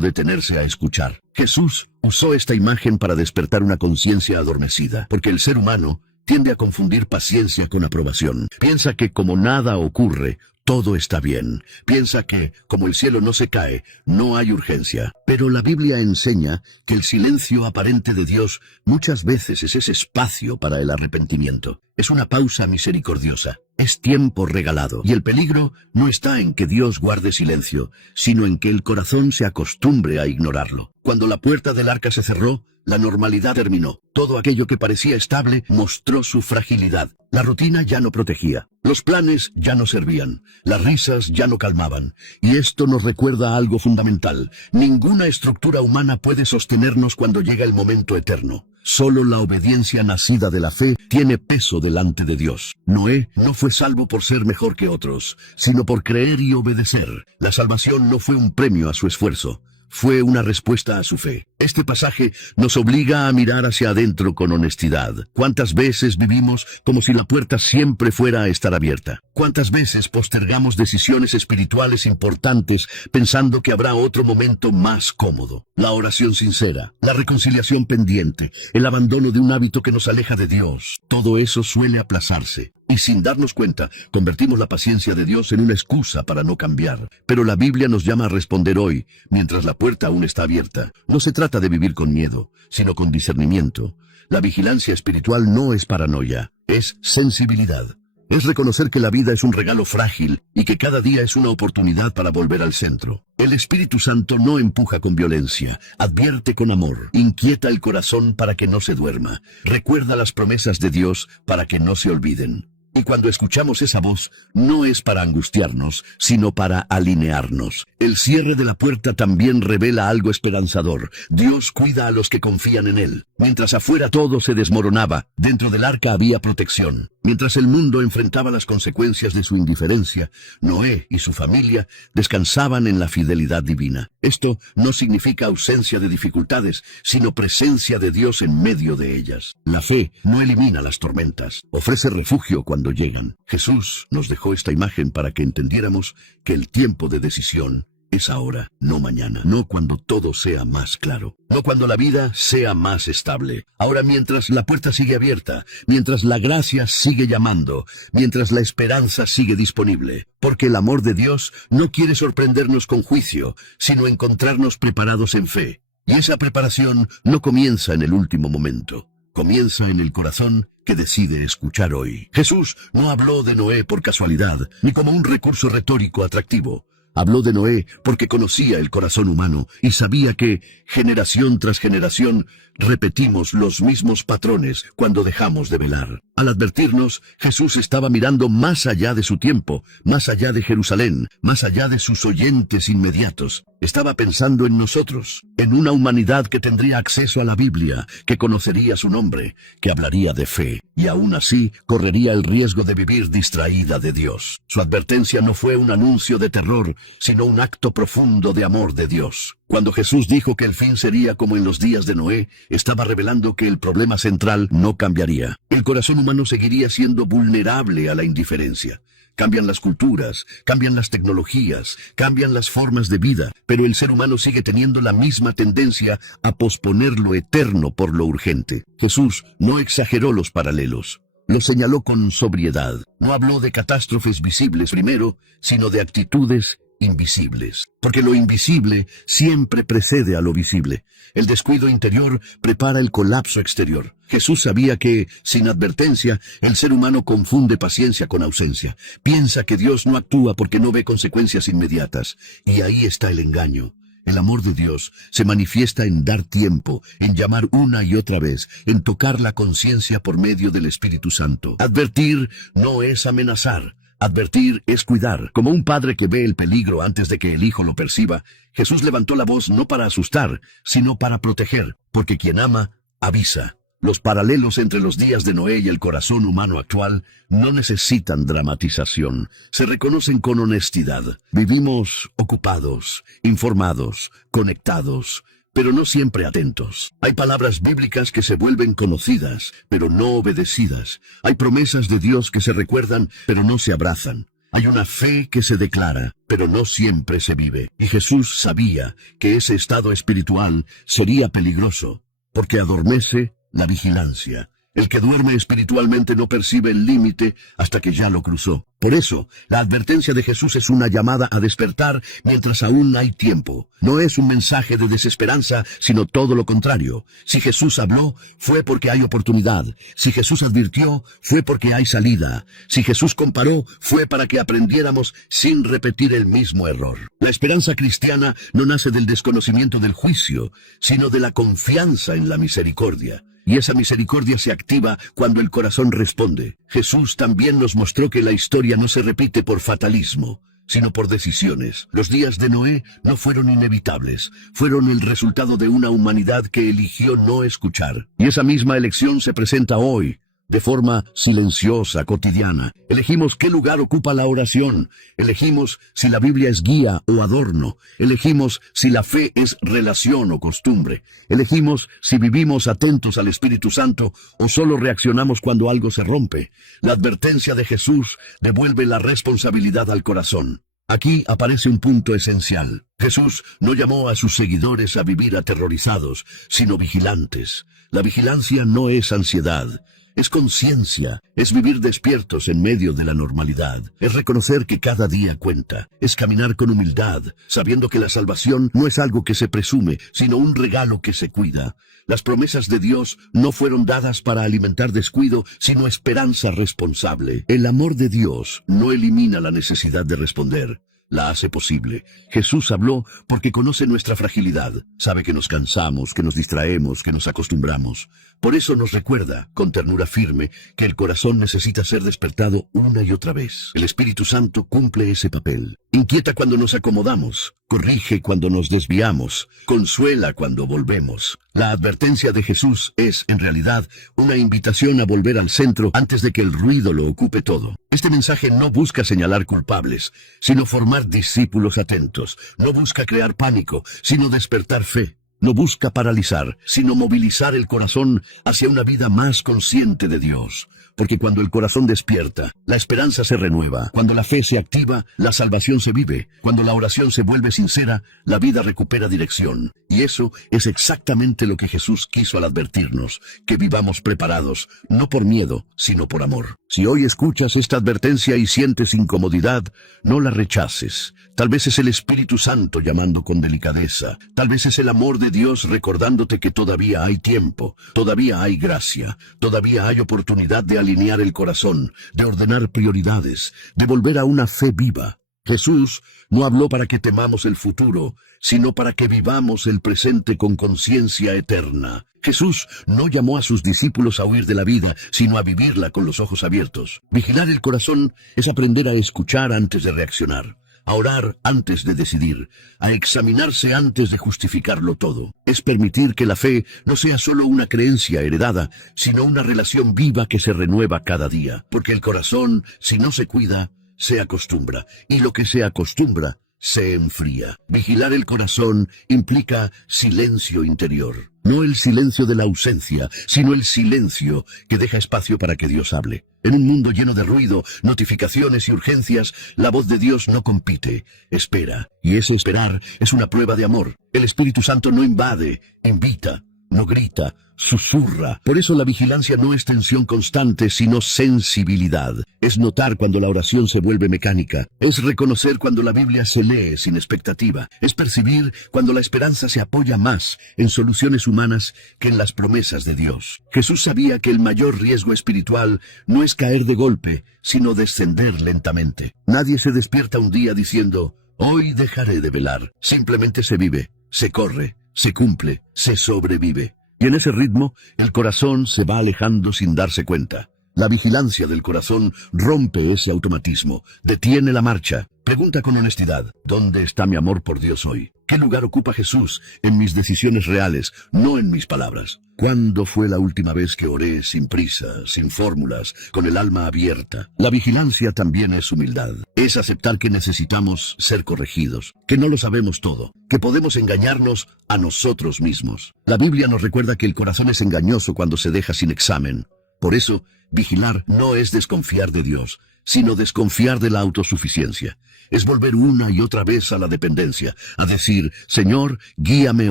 detenerse a escuchar. Jesús usó esta imagen para despertar una conciencia adormecida, porque el ser humano tiende a confundir paciencia con aprobación. Piensa que como nada ocurre, todo está bien. Piensa que, como el cielo no se cae, no hay urgencia. Pero la Biblia enseña que el silencio aparente de Dios muchas veces es ese espacio para el arrepentimiento. Es una pausa misericordiosa. Es tiempo regalado. Y el peligro no está en que Dios guarde silencio, sino en que el corazón se acostumbre a ignorarlo. Cuando la puerta del arca se cerró, la normalidad terminó. Todo aquello que parecía estable mostró su fragilidad. La rutina ya no protegía. Los planes ya no servían. Las risas ya no calmaban. Y esto nos recuerda algo fundamental. Ninguna estructura humana puede sostenernos cuando llega el momento eterno. Solo la obediencia nacida de la fe tiene peso delante de Dios. Noé no fue salvo por ser mejor que otros, sino por creer y obedecer. La salvación no fue un premio a su esfuerzo. Fue una respuesta a su fe. Este pasaje nos obliga a mirar hacia adentro con honestidad. ¿Cuántas veces vivimos como si la puerta siempre fuera a estar abierta? ¿Cuántas veces postergamos decisiones espirituales importantes pensando que habrá otro momento más cómodo? La oración sincera, la reconciliación pendiente, el abandono de un hábito que nos aleja de Dios. Todo eso suele aplazarse. Y sin darnos cuenta, convertimos la paciencia de Dios en una excusa para no cambiar. Pero la Biblia nos llama a responder hoy, mientras la puerta aún está abierta. No se trata de vivir con miedo, sino con discernimiento. La vigilancia espiritual no es paranoia, es sensibilidad. Es reconocer que la vida es un regalo frágil y que cada día es una oportunidad para volver al centro. El Espíritu Santo no empuja con violencia, advierte con amor, inquieta el corazón para que no se duerma, recuerda las promesas de Dios para que no se olviden. Y cuando escuchamos esa voz, no es para angustiarnos, sino para alinearnos. El cierre de la puerta también revela algo esperanzador. Dios cuida a los que confían en Él. Mientras afuera todo se desmoronaba, dentro del arca había protección. Mientras el mundo enfrentaba las consecuencias de su indiferencia, Noé y su familia descansaban en la fidelidad divina. Esto no significa ausencia de dificultades, sino presencia de Dios en medio de ellas. La fe no elimina las tormentas, ofrece refugio cuando llegan. Jesús nos dejó esta imagen para que entendiéramos que el tiempo de decisión es ahora, no mañana, no cuando todo sea más claro, no cuando la vida sea más estable. Ahora, mientras la puerta sigue abierta, mientras la gracia sigue llamando, mientras la esperanza sigue disponible. Porque el amor de Dios no quiere sorprendernos con juicio, sino encontrarnos preparados en fe. Y esa preparación no comienza en el último momento. Comienza en el corazón que decide escuchar hoy. Jesús no habló de Noé por casualidad, ni como un recurso retórico atractivo. Habló de Noé porque conocía el corazón humano y sabía que, generación tras generación, repetimos los mismos patrones cuando dejamos de velar. Al advertirnos, Jesús estaba mirando más allá de su tiempo, más allá de Jerusalén, más allá de sus oyentes inmediatos. Estaba pensando en nosotros, en una humanidad que tendría acceso a la Biblia, que conocería su nombre, que hablaría de fe, y aún así correría el riesgo de vivir distraída de Dios. Su advertencia no fue un anuncio de terror, sino un acto profundo de amor de Dios. Cuando Jesús dijo que el fin sería como en los días de Noé, estaba revelando que el problema central no cambiaría. El corazón humano seguiría siendo vulnerable a la indiferencia. Cambian las culturas, cambian las tecnologías, cambian las formas de vida, pero el ser humano sigue teniendo la misma tendencia a posponer lo eterno por lo urgente. Jesús no exageró los paralelos. Lo señaló con sobriedad. No habló de catástrofes visibles primero, sino de actitudes invisibles. Porque lo invisible siempre precede a lo visible. El descuido interior prepara el colapso exterior. Jesús sabía que, sin advertencia, el ser humano confunde paciencia con ausencia. Piensa que Dios no actúa porque no ve consecuencias inmediatas. Y ahí está el engaño. El amor de Dios se manifiesta en dar tiempo, en llamar una y otra vez, en tocar la conciencia por medio del Espíritu Santo. Advertir no es amenazar. Advertir es cuidar. Como un padre que ve el peligro antes de que el hijo lo perciba, Jesús levantó la voz no para asustar, sino para proteger, porque quien ama, avisa. Los paralelos entre los días de Noé y el corazón humano actual no necesitan dramatización. Se reconocen con honestidad. Vivimos ocupados, informados, conectados, pero no siempre atentos. Hay palabras bíblicas que se vuelven conocidas, pero no obedecidas. Hay promesas de Dios que se recuerdan, pero no se abrazan. Hay una fe que se declara, pero no siempre se vive. Y Jesús sabía que ese estado espiritual sería peligroso, porque adormece la vigilancia. El que duerme espiritualmente no percibe el límite hasta que ya lo cruzó. Por eso, la advertencia de Jesús es una llamada a despertar mientras aún hay tiempo. No es un mensaje de desesperanza, sino todo lo contrario. Si Jesús habló, fue porque hay oportunidad. Si Jesús advirtió, fue porque hay salida. Si Jesús comparó, fue para que aprendiéramos sin repetir el mismo error. La esperanza cristiana no nace del desconocimiento del juicio, sino de la confianza en la misericordia. Y esa misericordia se activa cuando el corazón responde. Jesús también nos mostró que la historia no se repite por fatalismo, sino por decisiones. Los días de Noé no fueron inevitables, fueron el resultado de una humanidad que eligió no escuchar. Y esa misma elección se presenta hoy, de forma silenciosa, cotidiana. Elegimos qué lugar ocupa la oración. Elegimos si la Biblia es guía o adorno. Elegimos si la fe es relación o costumbre. Elegimos si vivimos atentos al Espíritu Santo o solo reaccionamos cuando algo se rompe. La advertencia de Jesús devuelve la responsabilidad al corazón. Aquí aparece un punto esencial. Jesús no llamó a sus seguidores a vivir aterrorizados, sino vigilantes. La vigilancia no es ansiedad. Es conciencia, es vivir despiertos en medio de la normalidad, es reconocer que cada día cuenta, es caminar con humildad, sabiendo que la salvación no es algo que se presume, sino un regalo que se cuida. Las promesas de Dios no fueron dadas para alimentar descuido, sino esperanza responsable. El amor de Dios no elimina la necesidad de responder, la hace posible. Jesús habló porque conoce nuestra fragilidad. Sabe que nos cansamos, que nos distraemos, que nos acostumbramos. Por eso nos recuerda, con ternura firme, que el corazón necesita ser despertado una y otra vez. El Espíritu Santo cumple ese papel. Inquieta cuando nos acomodamos, corrige cuando nos desviamos, consuela cuando volvemos. La advertencia de Jesús es, en realidad, una invitación a volver al centro antes de que el ruido lo ocupe todo. Este mensaje no busca señalar culpables, sino formar discípulos atentos. No busca crear pánico, sino despertar fe. No busca paralizar, sino movilizar el corazón hacia una vida más consciente de Dios. porque cuando el corazón despierta, la esperanza se renueva. Cuando la fe se activa, la salvación se vive. Cuando la oración se vuelve sincera, la vida recupera dirección. Y eso es exactamente lo que Jesús quiso al advertirnos, que vivamos preparados, no por miedo, sino por amor. Si hoy escuchas esta advertencia y sientes incomodidad, no la rechaces. Tal vez es el Espíritu Santo llamando con delicadeza. Tal vez es el amor de Dios recordándote que todavía hay tiempo, todavía hay gracia, todavía hay oportunidad de alinear el corazón, de ordenar prioridades, de volver a una fe viva. Jesús no habló para que temamos el futuro, sino para que vivamos el presente con conciencia eterna. Jesús no llamó a sus discípulos a huir de la vida, sino a vivirla con los ojos abiertos. Vigilar el corazón es aprender a escuchar antes de reaccionar, a orar antes de decidir, a examinarse antes de justificarlo todo. Es permitir que la fe no sea solo una creencia heredada, sino una relación viva que se renueva cada día. Porque el corazón, si no se cuida, se acostumbra, y lo que se acostumbra, se enfría. Vigilar el corazón implica silencio interior. No el silencio de la ausencia, sino el silencio que deja espacio para que Dios hable. En un mundo lleno de ruido, notificaciones y urgencias, la voz de Dios no compite, espera. Y ese esperar es una prueba de amor. El Espíritu Santo no invade, invita, no grita, susurra. Por eso la vigilancia no es tensión constante, sino sensibilidad. Es notar cuando la oración se vuelve mecánica. Es reconocer cuando la Biblia se lee sin expectativa. Es percibir cuando la esperanza se apoya más en soluciones humanas que en las promesas de Dios. Jesús sabía que el mayor riesgo espiritual no es caer de golpe, sino descender lentamente. Nadie se despierta un día diciendo, hoy dejaré de velar. Simplemente se vive, se corre, se cumple, se sobrevive. Y en ese ritmo, el corazón se va alejando sin darse cuenta. La vigilancia del corazón rompe ese automatismo, detiene la marcha. Pregunta con honestidad, ¿dónde está mi amor por Dios hoy? ¿Qué lugar ocupa Jesús en mis decisiones reales, no en mis palabras? ¿Cuándo fue la última vez que oré sin prisa, sin fórmulas, con el alma abierta? La vigilancia también es humildad. Es aceptar que necesitamos ser corregidos, que no lo sabemos todo, que podemos engañarnos a nosotros mismos. La Biblia nos recuerda que el corazón es engañoso cuando se deja sin examen. Por eso, vigilar no es desconfiar de Dios, sino desconfiar de la autosuficiencia. Es volver una y otra vez a la dependencia, a decir, Señor, guíame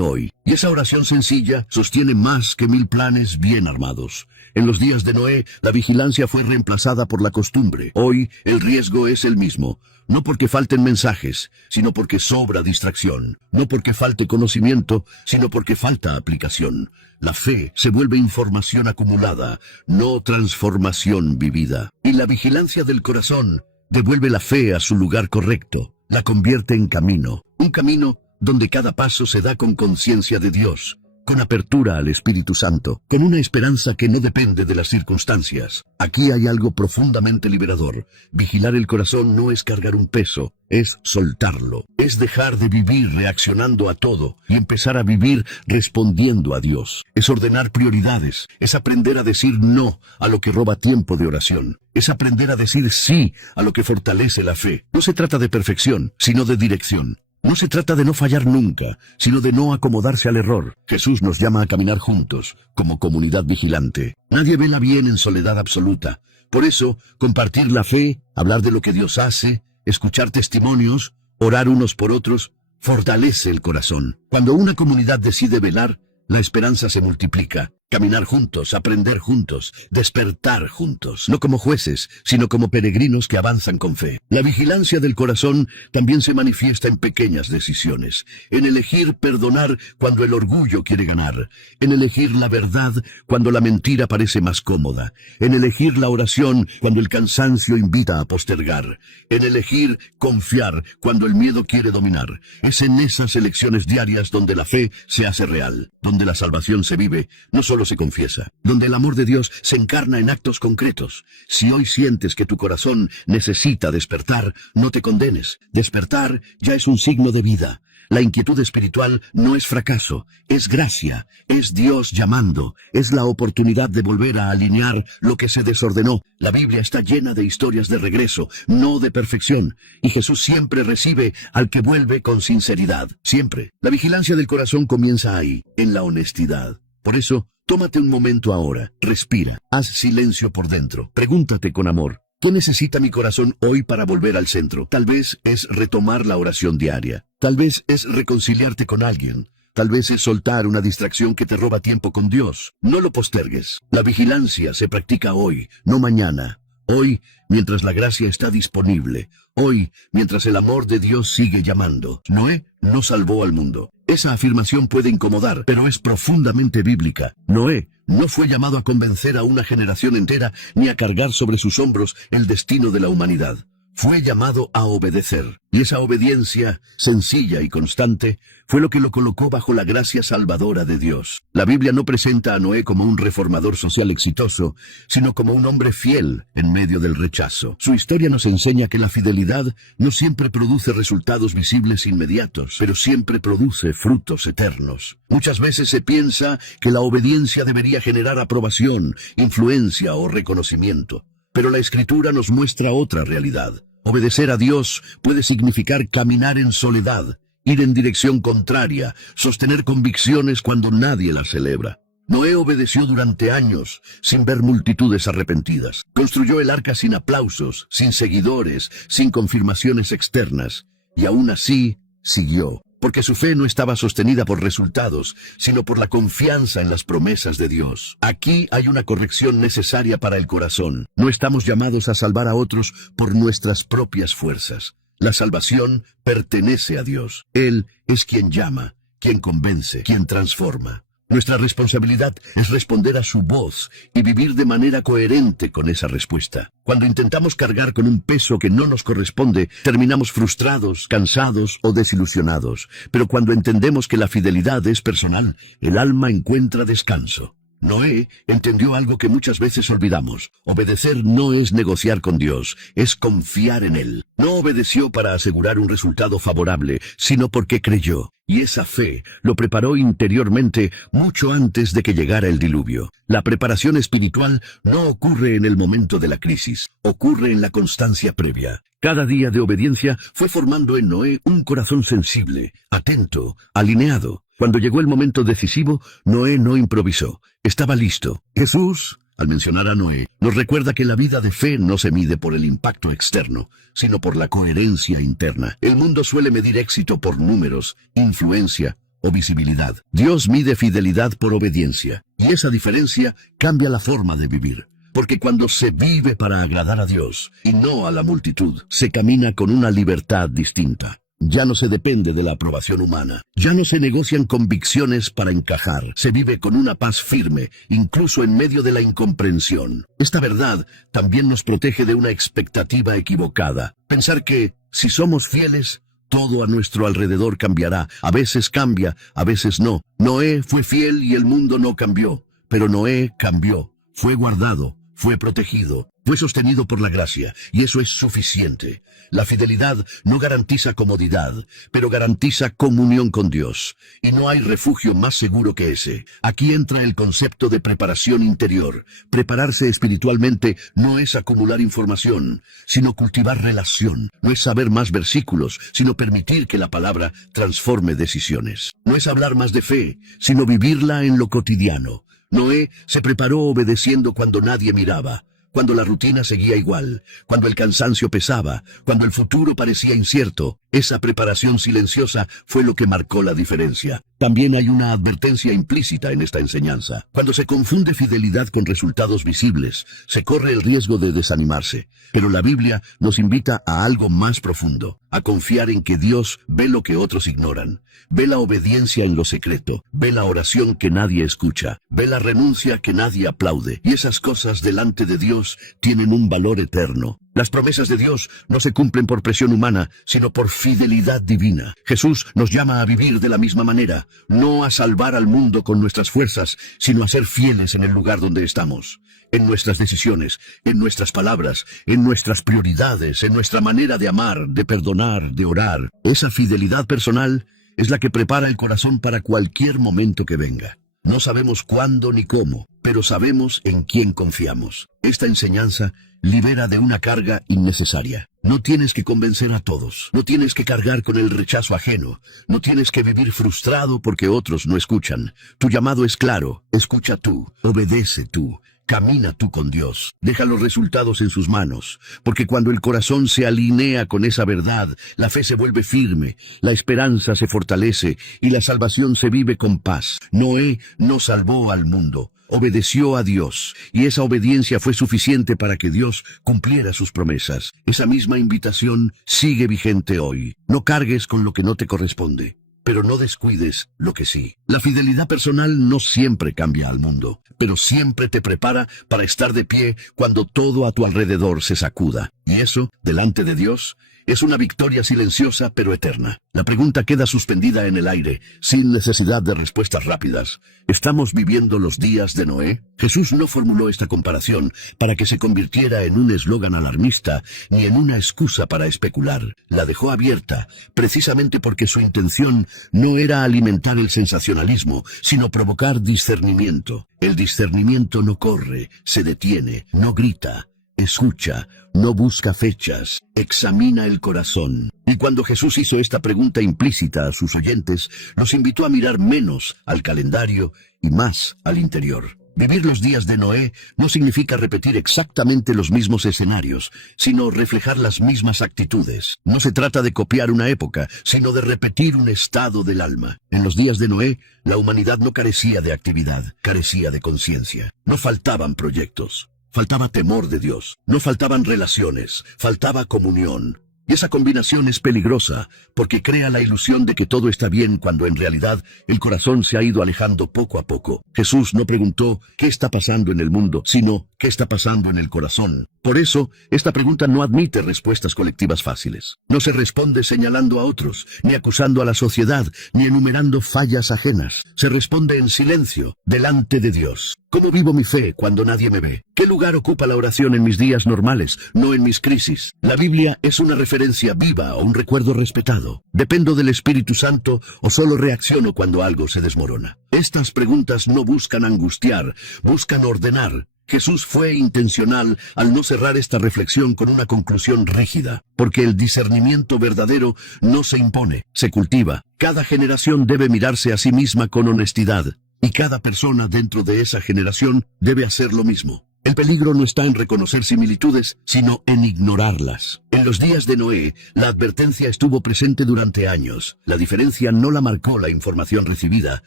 hoy. Y esa oración sencilla sostiene más que 1000 planes bien armados. En los días de Noé, la vigilancia fue reemplazada por la costumbre. Hoy, el riesgo es el mismo. No porque falten mensajes, sino porque sobra distracción. No porque falte conocimiento, sino porque falta aplicación. La fe se vuelve información acumulada, no transformación vivida. Y la vigilancia del corazón devuelve la fe a su lugar correcto, la convierte en camino. Un camino donde cada paso se da con conciencia de Dios, con apertura al Espíritu Santo, con una esperanza que no depende de las circunstancias. Aquí hay algo profundamente liberador. Vigilar el corazón no es cargar un peso, es soltarlo. Es dejar de vivir reaccionando a todo y empezar a vivir respondiendo a Dios. Es ordenar prioridades, es aprender a decir no a lo que roba tiempo de oración. Es aprender a decir sí a lo que fortalece la fe. No se trata de perfección, sino de dirección. No se trata de no fallar nunca, sino de no acomodarse al error. Jesús nos llama a caminar juntos, como comunidad vigilante. Nadie vela bien en soledad absoluta. Por eso, compartir la fe, hablar de lo que Dios hace, escuchar testimonios, orar unos por otros, fortalece el corazón. Cuando una comunidad decide velar, la esperanza se multiplica. Caminar juntos, aprender juntos, despertar juntos. No como jueces, sino como peregrinos que avanzan con fe. La vigilancia del corazón también se manifiesta en pequeñas decisiones. En elegir perdonar cuando el orgullo quiere ganar. En elegir la verdad cuando la mentira parece más cómoda. En elegir la oración cuando el cansancio invita a postergar. En elegir confiar cuando el miedo quiere dominar. Es en esas elecciones diarias donde la fe se hace real. Donde la salvación se vive, no solo se confiesa, donde el amor de Dios se encarna en actos concretos. Si hoy sientes que tu corazón necesita despertar, no te condenes. Despertar ya es un signo de vida. La inquietud espiritual no es fracaso, es gracia, es Dios llamando, es la oportunidad de volver a alinear lo que se desordenó. La Biblia está llena de historias de regreso, no de perfección, y Jesús siempre recibe al que vuelve con sinceridad, siempre. La vigilancia del corazón comienza ahí, en la honestidad. Por eso, Tómate un momento ahora, respira, haz silencio por dentro, pregúntate con amor, ¿qué necesita mi corazón hoy para volver al centro? Tal vez es retomar la oración diaria, tal vez es reconciliarte con alguien, tal vez es soltar una distracción que te roba tiempo con Dios. No lo postergues. La vigilancia se practica hoy, no mañana. Hoy, mientras la gracia está disponible. Hoy, mientras el amor de Dios sigue llamando. Noé no salvó al mundo. Esa afirmación puede incomodar, pero es profundamente bíblica. Noé no fue llamado a convencer a una generación entera ni a cargar sobre sus hombros el destino de la humanidad. Fue llamado a obedecer, y esa obediencia, sencilla y constante, fue lo que lo colocó bajo la gracia salvadora de Dios. La Biblia no presenta a Noé como un reformador social exitoso, sino como un hombre fiel en medio del rechazo. Su historia nos enseña que la fidelidad no siempre produce resultados visibles inmediatos, pero siempre produce frutos eternos. Muchas veces se piensa que la obediencia debería generar aprobación, influencia o reconocimiento. Pero la Escritura nos muestra otra realidad. Obedecer a Dios puede significar caminar en soledad, ir en dirección contraria, sostener convicciones cuando nadie las celebra. Noé obedeció durante años, sin ver multitudes arrepentidas. Construyó el arca sin aplausos, sin seguidores, sin confirmaciones externas. Y aún así, siguió. Porque su fe no estaba sostenida por resultados, sino por la confianza en las promesas de Dios. Aquí hay una corrección necesaria para el corazón. No estamos llamados a salvar a otros por nuestras propias fuerzas. La salvación pertenece a Dios. Él es quien llama, quien convence, quien transforma. Nuestra responsabilidad es responder a su voz y vivir de manera coherente con esa respuesta. Cuando intentamos cargar con un peso que no nos corresponde, terminamos frustrados, cansados o desilusionados. Pero cuando entendemos que la fidelidad es personal, el alma encuentra descanso. Noé entendió algo que muchas veces olvidamos. Obedecer no es negociar con Dios, es confiar en Él. No obedeció para asegurar un resultado favorable, sino porque creyó. Y esa fe lo preparó interiormente mucho antes de que llegara el diluvio. La preparación espiritual no ocurre en el momento de la crisis, ocurre en la constancia previa. Cada día de obediencia fue formando en Noé un corazón sensible, atento, alineado. Cuando llegó el momento decisivo, Noé no improvisó. Estaba listo. Jesús, al mencionar a Noé, nos recuerda que la vida de fe no se mide por el impacto externo, sino por la coherencia interna. El mundo suele medir éxito por números, influencia o visibilidad. Dios mide fidelidad por obediencia, y esa diferencia cambia la forma de vivir. Porque cuando se vive para agradar a Dios y no a la multitud, se camina con una libertad distinta. Ya no se depende de la aprobación humana. Ya no se negocian convicciones para encajar. Se vive con una paz firme, incluso en medio de la incomprensión. Esta verdad también nos protege de una expectativa equivocada. Pensar que, si somos fieles, todo a nuestro alrededor cambiará. A veces cambia, a veces no. Noé fue fiel y el mundo no cambió. Pero Noé cambió. Fue guardado, fue protegido, fue sostenido por la gracia, y eso es suficiente. La fidelidad no garantiza comodidad, pero garantiza comunión con Dios. Y no hay refugio más seguro que ese. Aquí entra el concepto de preparación interior. Prepararse espiritualmente no es acumular información, sino cultivar relación. No es saber más versículos, sino permitir que la palabra transforme decisiones. No es hablar más de fe, sino vivirla en lo cotidiano. Noé se preparó obedeciendo cuando nadie miraba, cuando la rutina seguía igual, cuando el cansancio pesaba, cuando el futuro parecía incierto. Esa preparación silenciosa fue lo que marcó la diferencia. También hay una advertencia implícita en esta enseñanza. Cuando se confunde fidelidad con resultados visibles, se corre el riesgo de desanimarse. Pero la Biblia nos invita a algo más profundo, a confiar en que Dios ve lo que otros ignoran. Ve la obediencia en lo secreto, ve la oración que nadie escucha, ve la renuncia que nadie aplaude. Y esas cosas delante de Dios tienen un valor eterno. Las promesas de Dios no se cumplen por presión humana, sino por fidelidad divina. Jesús nos llama a vivir de la misma manera, no a salvar al mundo con nuestras fuerzas, sino a ser fieles en el lugar donde estamos. En nuestras decisiones, en nuestras palabras, en nuestras prioridades, en nuestra manera de amar, de perdonar, de orar. Esa fidelidad personal es la que prepara el corazón para cualquier momento que venga. No sabemos cuándo ni cómo, pero sabemos en quién confiamos. Esta enseñanza libera de una carga innecesaria. No tienes que convencer a todos. No tienes que cargar con el rechazo ajeno. No tienes que vivir frustrado porque otros no escuchan. Tu llamado es claro. Escucha tú. Obedece tú. Camina tú con Dios. Deja los resultados en sus manos, porque cuando el corazón se alinea con esa verdad, la fe se vuelve firme, la esperanza se fortalece y la salvación se vive con paz. Noé no salvó al mundo, obedeció a Dios, y esa obediencia fue suficiente para que Dios cumpliera sus promesas. Esa misma invitación sigue vigente hoy. No cargues con lo que no te corresponde, pero no descuides lo que sí. La fidelidad personal no siempre cambia al mundo, pero siempre te prepara para estar de pie cuando todo a tu alrededor se sacuda. Y eso, delante de Dios, es una victoria silenciosa pero eterna. La pregunta queda suspendida en el aire, sin necesidad de respuestas rápidas. ¿Estamos viviendo los días de Noé? Jesús no formuló esta comparación para que se convirtiera en un eslogan alarmista, ni en una excusa para especular. La dejó abierta, precisamente porque su intención no era alimentar el sensacionalismo, sino provocar discernimiento. El discernimiento no corre, se detiene, no grita. Escucha, no busca fechas, examina el corazón. Y cuando Jesús hizo esta pregunta implícita a sus oyentes, los invitó a mirar menos al calendario y más al interior. Vivir los días de Noé no significa repetir exactamente los mismos escenarios, sino reflejar las mismas actitudes. No se trata de copiar una época, sino de repetir un estado del alma. En los días de Noé, la humanidad no carecía de actividad, carecía de conciencia. No faltaban proyectos. Faltaba temor de Dios, no faltaban relaciones, faltaba comunión. Y esa combinación es peligrosa, porque crea la ilusión de que todo está bien cuando en realidad el corazón se ha ido alejando poco a poco. Jesús no preguntó ¿qué está pasando en el mundo?, sino ¿qué está pasando en el corazón? Por eso, esta pregunta no admite respuestas colectivas fáciles. No se responde señalando a otros, ni acusando a la sociedad, ni enumerando fallas ajenas. Se responde en silencio, delante de Dios. ¿Cómo vivo mi fe cuando nadie me ve? ¿Qué lugar ocupa la oración en mis días normales, no en mis crisis? La Biblia es una referencia viva o un recuerdo respetado. ¿Dependo del Espíritu Santo o solo reacciono cuando algo se desmorona? Estas preguntas no buscan angustiar, buscan ordenar. Jesús fue intencional al no cerrar esta reflexión con una conclusión rígida, porque el discernimiento verdadero no se impone, se cultiva. Cada generación debe mirarse a sí misma con honestidad, y cada persona dentro de esa generación debe hacer lo mismo. El peligro no está en reconocer similitudes, sino en ignorarlas. En los días de Noé, la advertencia estuvo presente durante años. La diferencia no la marcó la información recibida,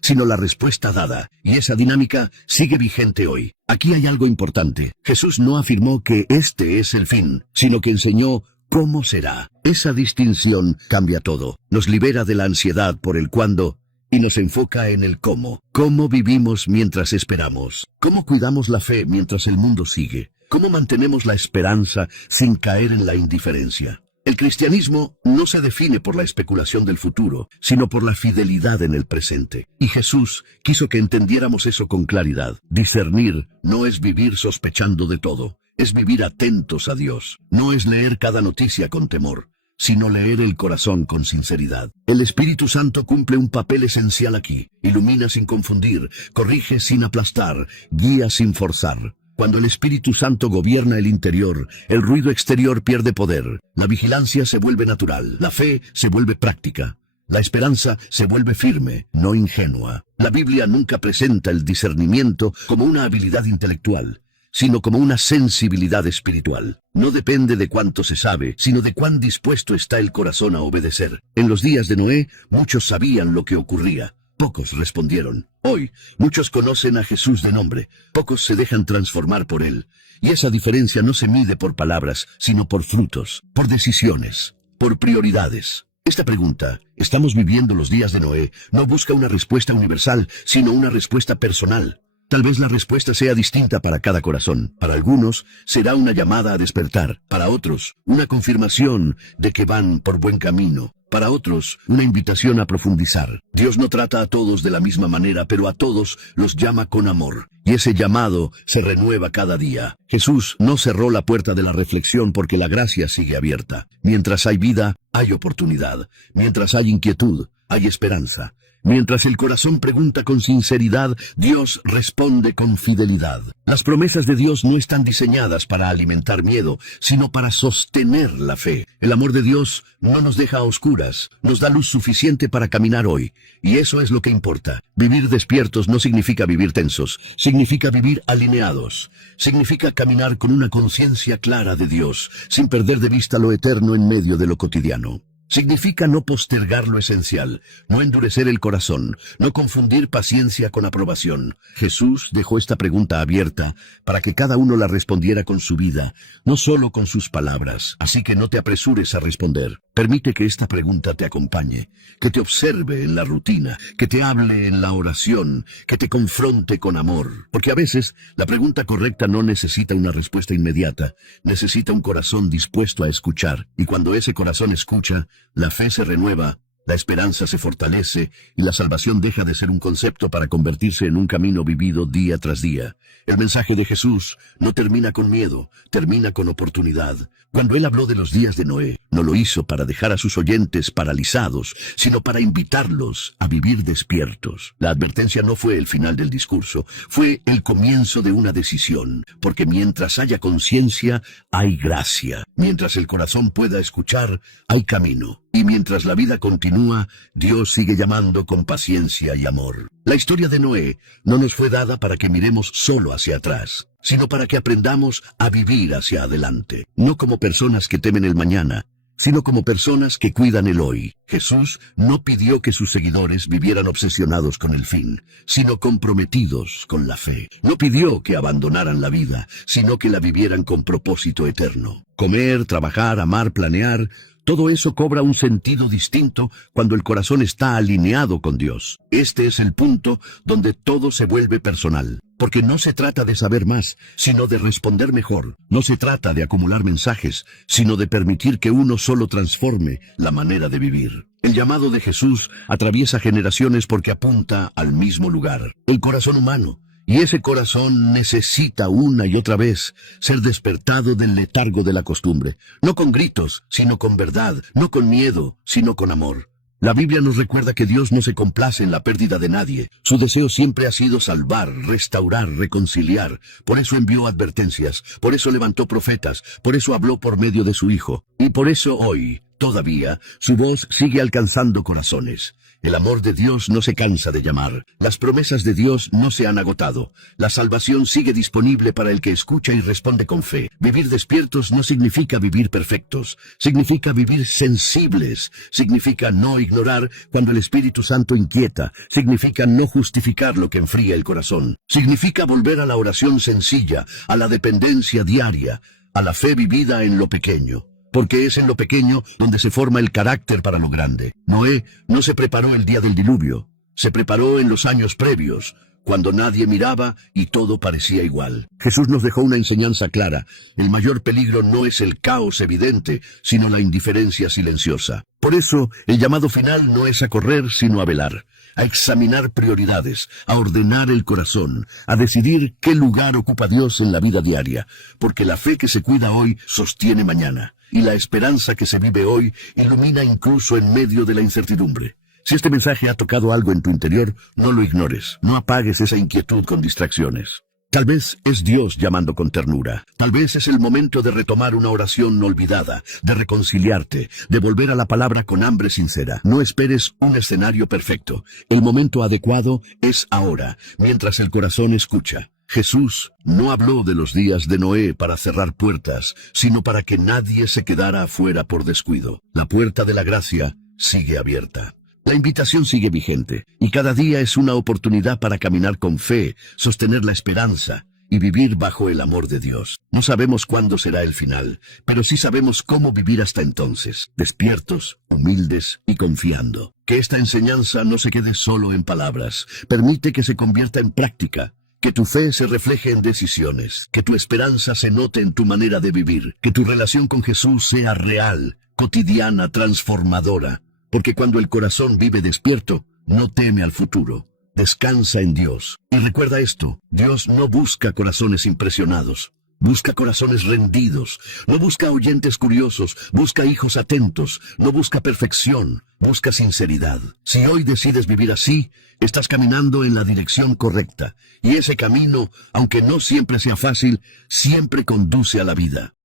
sino la respuesta dada, y esa dinámica sigue vigente hoy. Aquí hay algo importante. Jesús no afirmó que este es el fin, sino que enseñó cómo será. Esa distinción cambia todo. Nos libera de la ansiedad por el cuándo, y nos enfoca en el cómo. ¿Cómo vivimos mientras esperamos? ¿Cómo cuidamos la fe mientras el mundo sigue? ¿Cómo mantenemos la esperanza sin caer en la indiferencia? El cristianismo no se define por la especulación del futuro, sino por la fidelidad en el presente. Y Jesús quiso que entendiéramos eso con claridad. Discernir no es vivir sospechando de todo, es vivir atentos a Dios. No es leer cada noticia con temor, sino leer el corazón con sinceridad. El Espíritu Santo cumple un papel esencial aquí. Ilumina sin confundir, corrige sin aplastar, guía sin forzar. Cuando el Espíritu Santo gobierna el interior, el ruido exterior pierde poder. La vigilancia se vuelve natural, la fe se vuelve práctica. La esperanza se vuelve firme, no ingenua. La Biblia nunca presenta el discernimiento como una habilidad intelectual, sino como una sensibilidad espiritual. No depende de cuánto se sabe, sino de cuán dispuesto está el corazón a obedecer. En los días de Noé, muchos sabían lo que ocurría. Pocos respondieron. Hoy, muchos conocen a Jesús de nombre. Pocos se dejan transformar por él. Y esa diferencia no se mide por palabras, sino por frutos, por decisiones, por prioridades. Esta pregunta, ¿estamos viviendo los días de Noé?, no busca una respuesta universal, sino una respuesta personal. Tal vez la respuesta sea distinta para cada corazón. Para algunos, será una llamada a despertar. Para otros, una confirmación de que van por buen camino. Para otros, una invitación a profundizar. Dios no trata a todos de la misma manera, pero a todos los llama con amor. Y ese llamado se renueva cada día. Jesús no cerró la puerta de la reflexión porque la gracia sigue abierta. Mientras hay vida, hay oportunidad. Mientras hay inquietud, hay esperanza. Mientras el corazón pregunta con sinceridad, Dios responde con fidelidad. Las promesas de Dios no están diseñadas para alimentar miedo, sino para sostener la fe. El amor de Dios no nos deja a oscuras, nos da luz suficiente para caminar hoy. Y eso es lo que importa. Vivir despiertos no significa vivir tensos, significa vivir alineados. Significa caminar con una conciencia clara de Dios, sin perder de vista lo eterno en medio de lo cotidiano. Significa no postergar lo esencial, no endurecer el corazón, no confundir paciencia con aprobación. Jesús dejó esta pregunta abierta para que cada uno la respondiera con su vida, no solo con sus palabras. Así que no te apresures a responder. Permite que esta pregunta te acompañe, que te observe en la rutina, que te hable en la oración, que te confronte con amor. Porque a veces la pregunta correcta no necesita una respuesta inmediata, necesita un corazón dispuesto a escuchar. Y cuando ese corazón escucha, la fe se renueva, la esperanza se fortalece y la salvación deja de ser un concepto para convertirse en un camino vivido día tras día. El mensaje de Jesús no termina con miedo, termina con oportunidad. Cuando Él habló de los días de Noé, no lo hizo para dejar a sus oyentes paralizados, sino para invitarlos a vivir despiertos. La advertencia no fue el final del discurso, fue el comienzo de una decisión, porque mientras haya conciencia, hay gracia. Mientras el corazón pueda escuchar, hay camino. Y mientras la vida continúa, Dios sigue llamando con paciencia y amor. La historia de Noé no nos fue dada para que miremos solo hacia atrás, sino para que aprendamos a vivir hacia adelante, no como personas que temen el mañana, sino como personas que cuidan el hoy. Jesús no pidió que sus seguidores vivieran obsesionados con el fin, sino comprometidos con la fe. No pidió que abandonaran la vida, sino que la vivieran con propósito eterno. Comer, trabajar, amar, planear, todo eso cobra un sentido distinto cuando el corazón está alineado con Dios. Este es el punto donde todo se vuelve personal. Porque no se trata de saber más, sino de responder mejor. No se trata de acumular mensajes, sino de permitir que uno solo transforme la manera de vivir. El llamado de Jesús atraviesa generaciones porque apunta al mismo lugar, el corazón humano. Y ese corazón necesita una y otra vez ser despertado del letargo de la costumbre. No con gritos, sino con verdad. No con miedo, sino con amor. La Biblia nos recuerda que Dios no se complace en la pérdida de nadie. Su deseo siempre ha sido salvar, restaurar, reconciliar. Por eso envió advertencias, por eso levantó profetas, por eso habló por medio de su Hijo. Y por eso hoy, todavía, su voz sigue alcanzando corazones. El amor de Dios no se cansa de llamar. Las promesas de Dios no se han agotado. La salvación sigue disponible para el que escucha y responde con fe. Vivir despiertos no significa vivir perfectos. Significa vivir sensibles. Significa no ignorar cuando el Espíritu Santo inquieta. Significa no justificar lo que enfría el corazón. Significa volver a la oración sencilla, a la dependencia diaria, a la fe vivida en lo pequeño. Porque es en lo pequeño donde se forma el carácter para lo grande. Noé no se preparó el día del diluvio, se preparó en los años previos, cuando nadie miraba y todo parecía igual. Jesús nos dejó una enseñanza clara. El mayor peligro no es el caos evidente, sino la indiferencia silenciosa. Por eso, el llamado final no es a correr, sino a velar, a examinar prioridades, a ordenar el corazón, a decidir qué lugar ocupa Dios en la vida diaria, porque la fe que se cuida hoy sostiene mañana. Y la esperanza que se vive hoy ilumina incluso en medio de la incertidumbre. Si este mensaje ha tocado algo en tu interior, no lo ignores, no apagues esa inquietud con distracciones. Tal vez es Dios llamando con ternura. Tal vez es el momento de retomar una oración no olvidada, de reconciliarte, de volver a la palabra con hambre sincera. No esperes un escenario perfecto. El momento adecuado es ahora, mientras el corazón escucha. Jesús no habló de los días de Noé para cerrar puertas, sino para que nadie se quedara afuera por descuido. La puerta de la gracia sigue abierta. La invitación sigue vigente, y cada día es una oportunidad para caminar con fe, sostener la esperanza y vivir bajo el amor de Dios. No sabemos cuándo será el final, pero sí sabemos cómo vivir hasta entonces, despiertos, humildes y confiando. Que esta enseñanza no se quede solo en palabras, permite que se convierta en práctica. Que tu fe se refleje en decisiones, que tu esperanza se note en tu manera de vivir, que tu relación con Jesús sea real, cotidiana, transformadora. Porque cuando el corazón vive despierto, no teme al futuro, descansa en Dios. Y recuerda esto, Dios no busca corazones impresionados, Busca corazones rendidos, no busca oyentes curiosos, busca hijos atentos, no busca perfección, busca sinceridad. Si hoy decides vivir así, estás caminando en la dirección correcta, y ese camino, aunque no siempre sea fácil, siempre conduce a la vida.